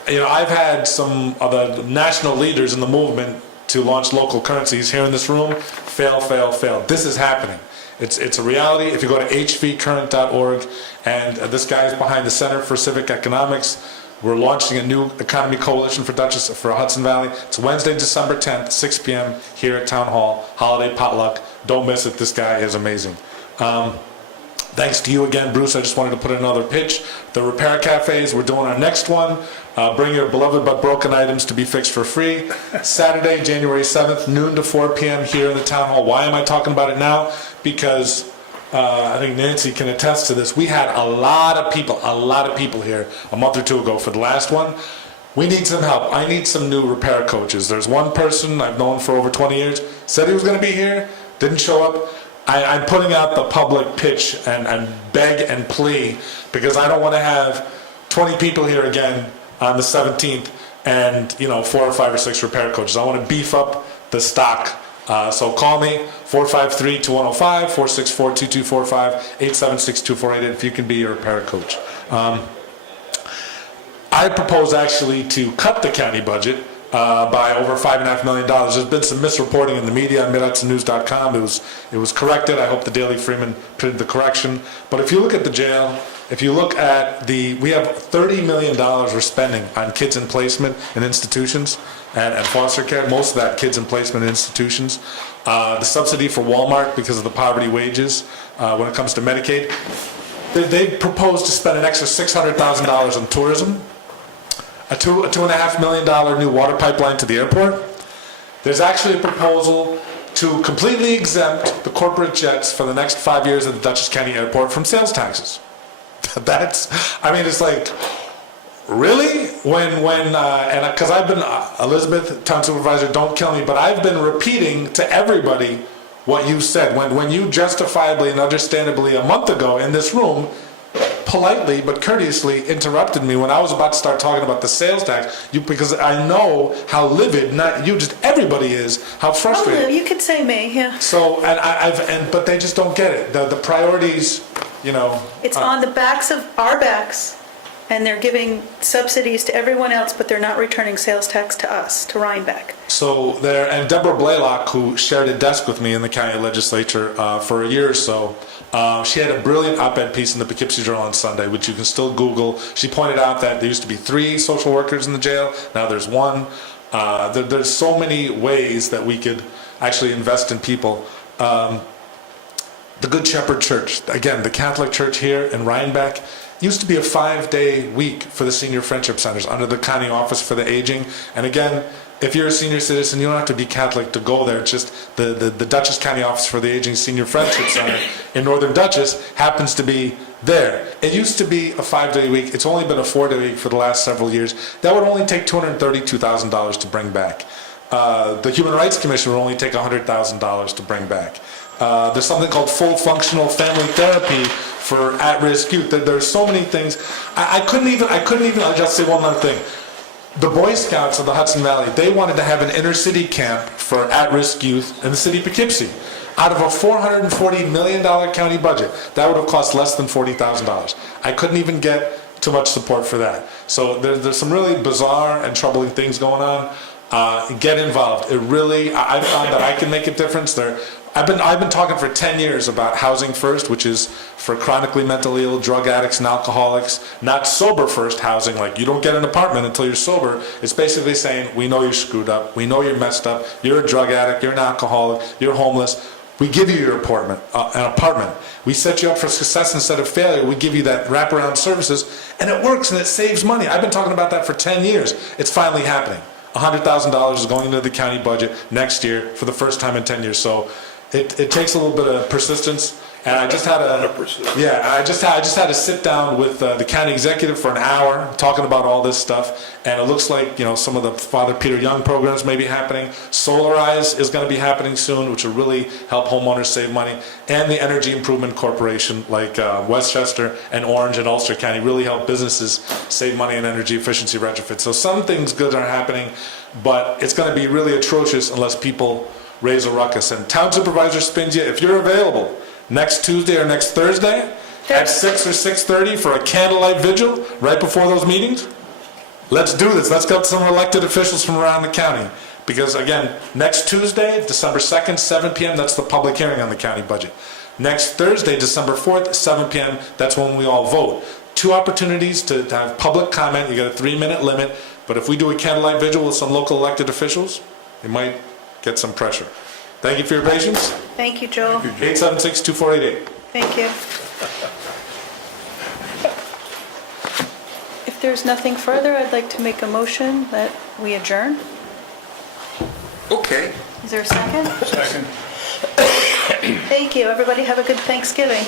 You know, I've had some of the national leaders in the movement to launch local currencies here in this room. Fail, fail, fail. This is happening. It's a reality. If you go to hvcurrent.org, and this guy is behind the Center for Civic Economics. We're launching a new economy coalition for Hudson Valley. It's Wednesday, December 10th, 6 p.m. here at Town Hall. Holiday potluck. Don't miss it. This guy is amazing. Thanks to you again, Bruce. I just wanted to put in another pitch. The repair cafes, we're doing our next one. Bring your beloved but broken items to be fixed for free. Saturday, January 7th, noon to 4 p.m. here in the Town Hall. Why am I talking about it now? Because I think Nancy can attest to this. We had a lot of people here a month or two ago for the last one. We need some help. I need some new repair coaches. There's one person I've known for over 20 years, said he was going to be here, didn't show up. I'm putting out the public pitch and beg and plea, because I don't want to have 20 people here again on the 17th and 4 or 5 or 6 repair coaches. I want to beef up the stock. So call me, 453-2105, 464-2245, 876-2488 if you can be a repair coach. I propose actually to cut the county budget by over $5.5 million. There's been some misreporting in the media on MidHudsonNews.com. It was corrected. I hope the Daily Freeman printed the correction. But if you look at the jail, if you look at we have $30 million we're spending on kids in placement in institutions and foster care. Most of that kids in placement in institutions. The subsidy for Walmart because of the poverty wages when it comes to Medicaid. They proposed to spend an extra $600,000 on tourism. A $2.5 million new water pipeline to the airport. There's actually a proposal to completely exempt the corporate jets for the next 5 years at the Dutchess County Airport from sales taxes. It's like, really? And because I've been, Elizabeth, town supervisor, don't kill me, but I've been repeating to everybody what you said. When you justifiably and understandably a month ago in this room, politely but courteously interrupted me when I was about to start talking about the sales tax, because I know how livid, not you, just everybody is, how frustrated. Oh, you could say me, yeah. So, but they just don't get it. The priorities, It's on the backs of our backs, and they're giving subsidies to everyone else, but they're not returning sales tax to us, to Rhinebeck. So and Deborah Blaylock, who shared a desk with me in the county legislature for a year or so, she had a brilliant op-ed piece in the Poughkeepsie Journal on Sunday, which you can still Google. She pointed out that there used to be 3 social workers in the jail. Now there's 1. There's so many ways that we could actually invest in people. The Good Shepherd Church, again, the Catholic Church here in Rhinebeck, used to be a 5-day week for the senior friendship centers under the county office for the aging. And again, if you're a senior citizen, you don't have to be Catholic to go there. It's just the Dutchess County Office for the Aging Senior Friendship Center in Northern Dutchess happens to be there. It used to be a 5-day week. It's only been a 4-day week for the last several years. That would only take $232,000 to bring back. The Human Rights Commission would only take $100,000 to bring back. There's something called full functional family therapy for at-risk youth. There's so many things. I couldn't even, I'll just say one other thing. The Boy Scouts of the Hudson Valley, they wanted to have an inner city camp for at-risk youth in the city of Poughkeepsie. Out of a $440 million county budget, that would have cost less than $40,000. I couldn't even get too much support for that. So there's some really bizarre and troubling things going on. Get involved. I found that I can make a difference there. I've been talking for 10 years about Housing First, which is for chronically mentally ill, drug addicts and alcoholics, not sober first housing, like you don't get an apartment until you're sober. It's basically saying, we know you're screwed up, we know you're messed up, you're a drug addict, you're an alcoholic, you're homeless. We give you your an apartment. We set you up for success instead of failure. We give you that wraparound services, and it works and it saves money. I've been talking about that for 10 years. It's finally happening. $100,000 is going into the county budget next year for the first time in 10 years. So it takes a little bit of persistence. And I just had I just had to sit down with the county executive for an hour talking about all this stuff. And it looks like, some of the Father Peter Young programs may be happening. Solarize is going to be happening soon, which will really help homeowners save money. And the Energy Improvement Corporation, like Westchester and Orange and Ulster County, really help businesses save money in energy efficiency retrofits. So some things good are happening, but it's going to be really atrocious unless people raise a ruckus. And Town Supervisor Spingia, if you're available, next Tuesday or next Thursday at 6 or 6:30 for a candlelight vigil right before those meetings? Let's do this. Let's get some elected officials from around the county. Because again, next Tuesday, December 2nd, 7 p.m., that's the public hearing on the county budget. Next Thursday, December 4th, 7 p.m., that's when we all vote. 2 opportunities to have public comment. You got a 3-minute limit. But if we do a candlelight vigil with some local elected officials, we might get some pressure. Thank you for your patience. Thank you, Joel. 876-2488. Thank you. If there's nothing further, I'd like to make a motion that we adjourn. Okay. Is there a second? Second. Thank you. Everybody have a good Thanksgiving.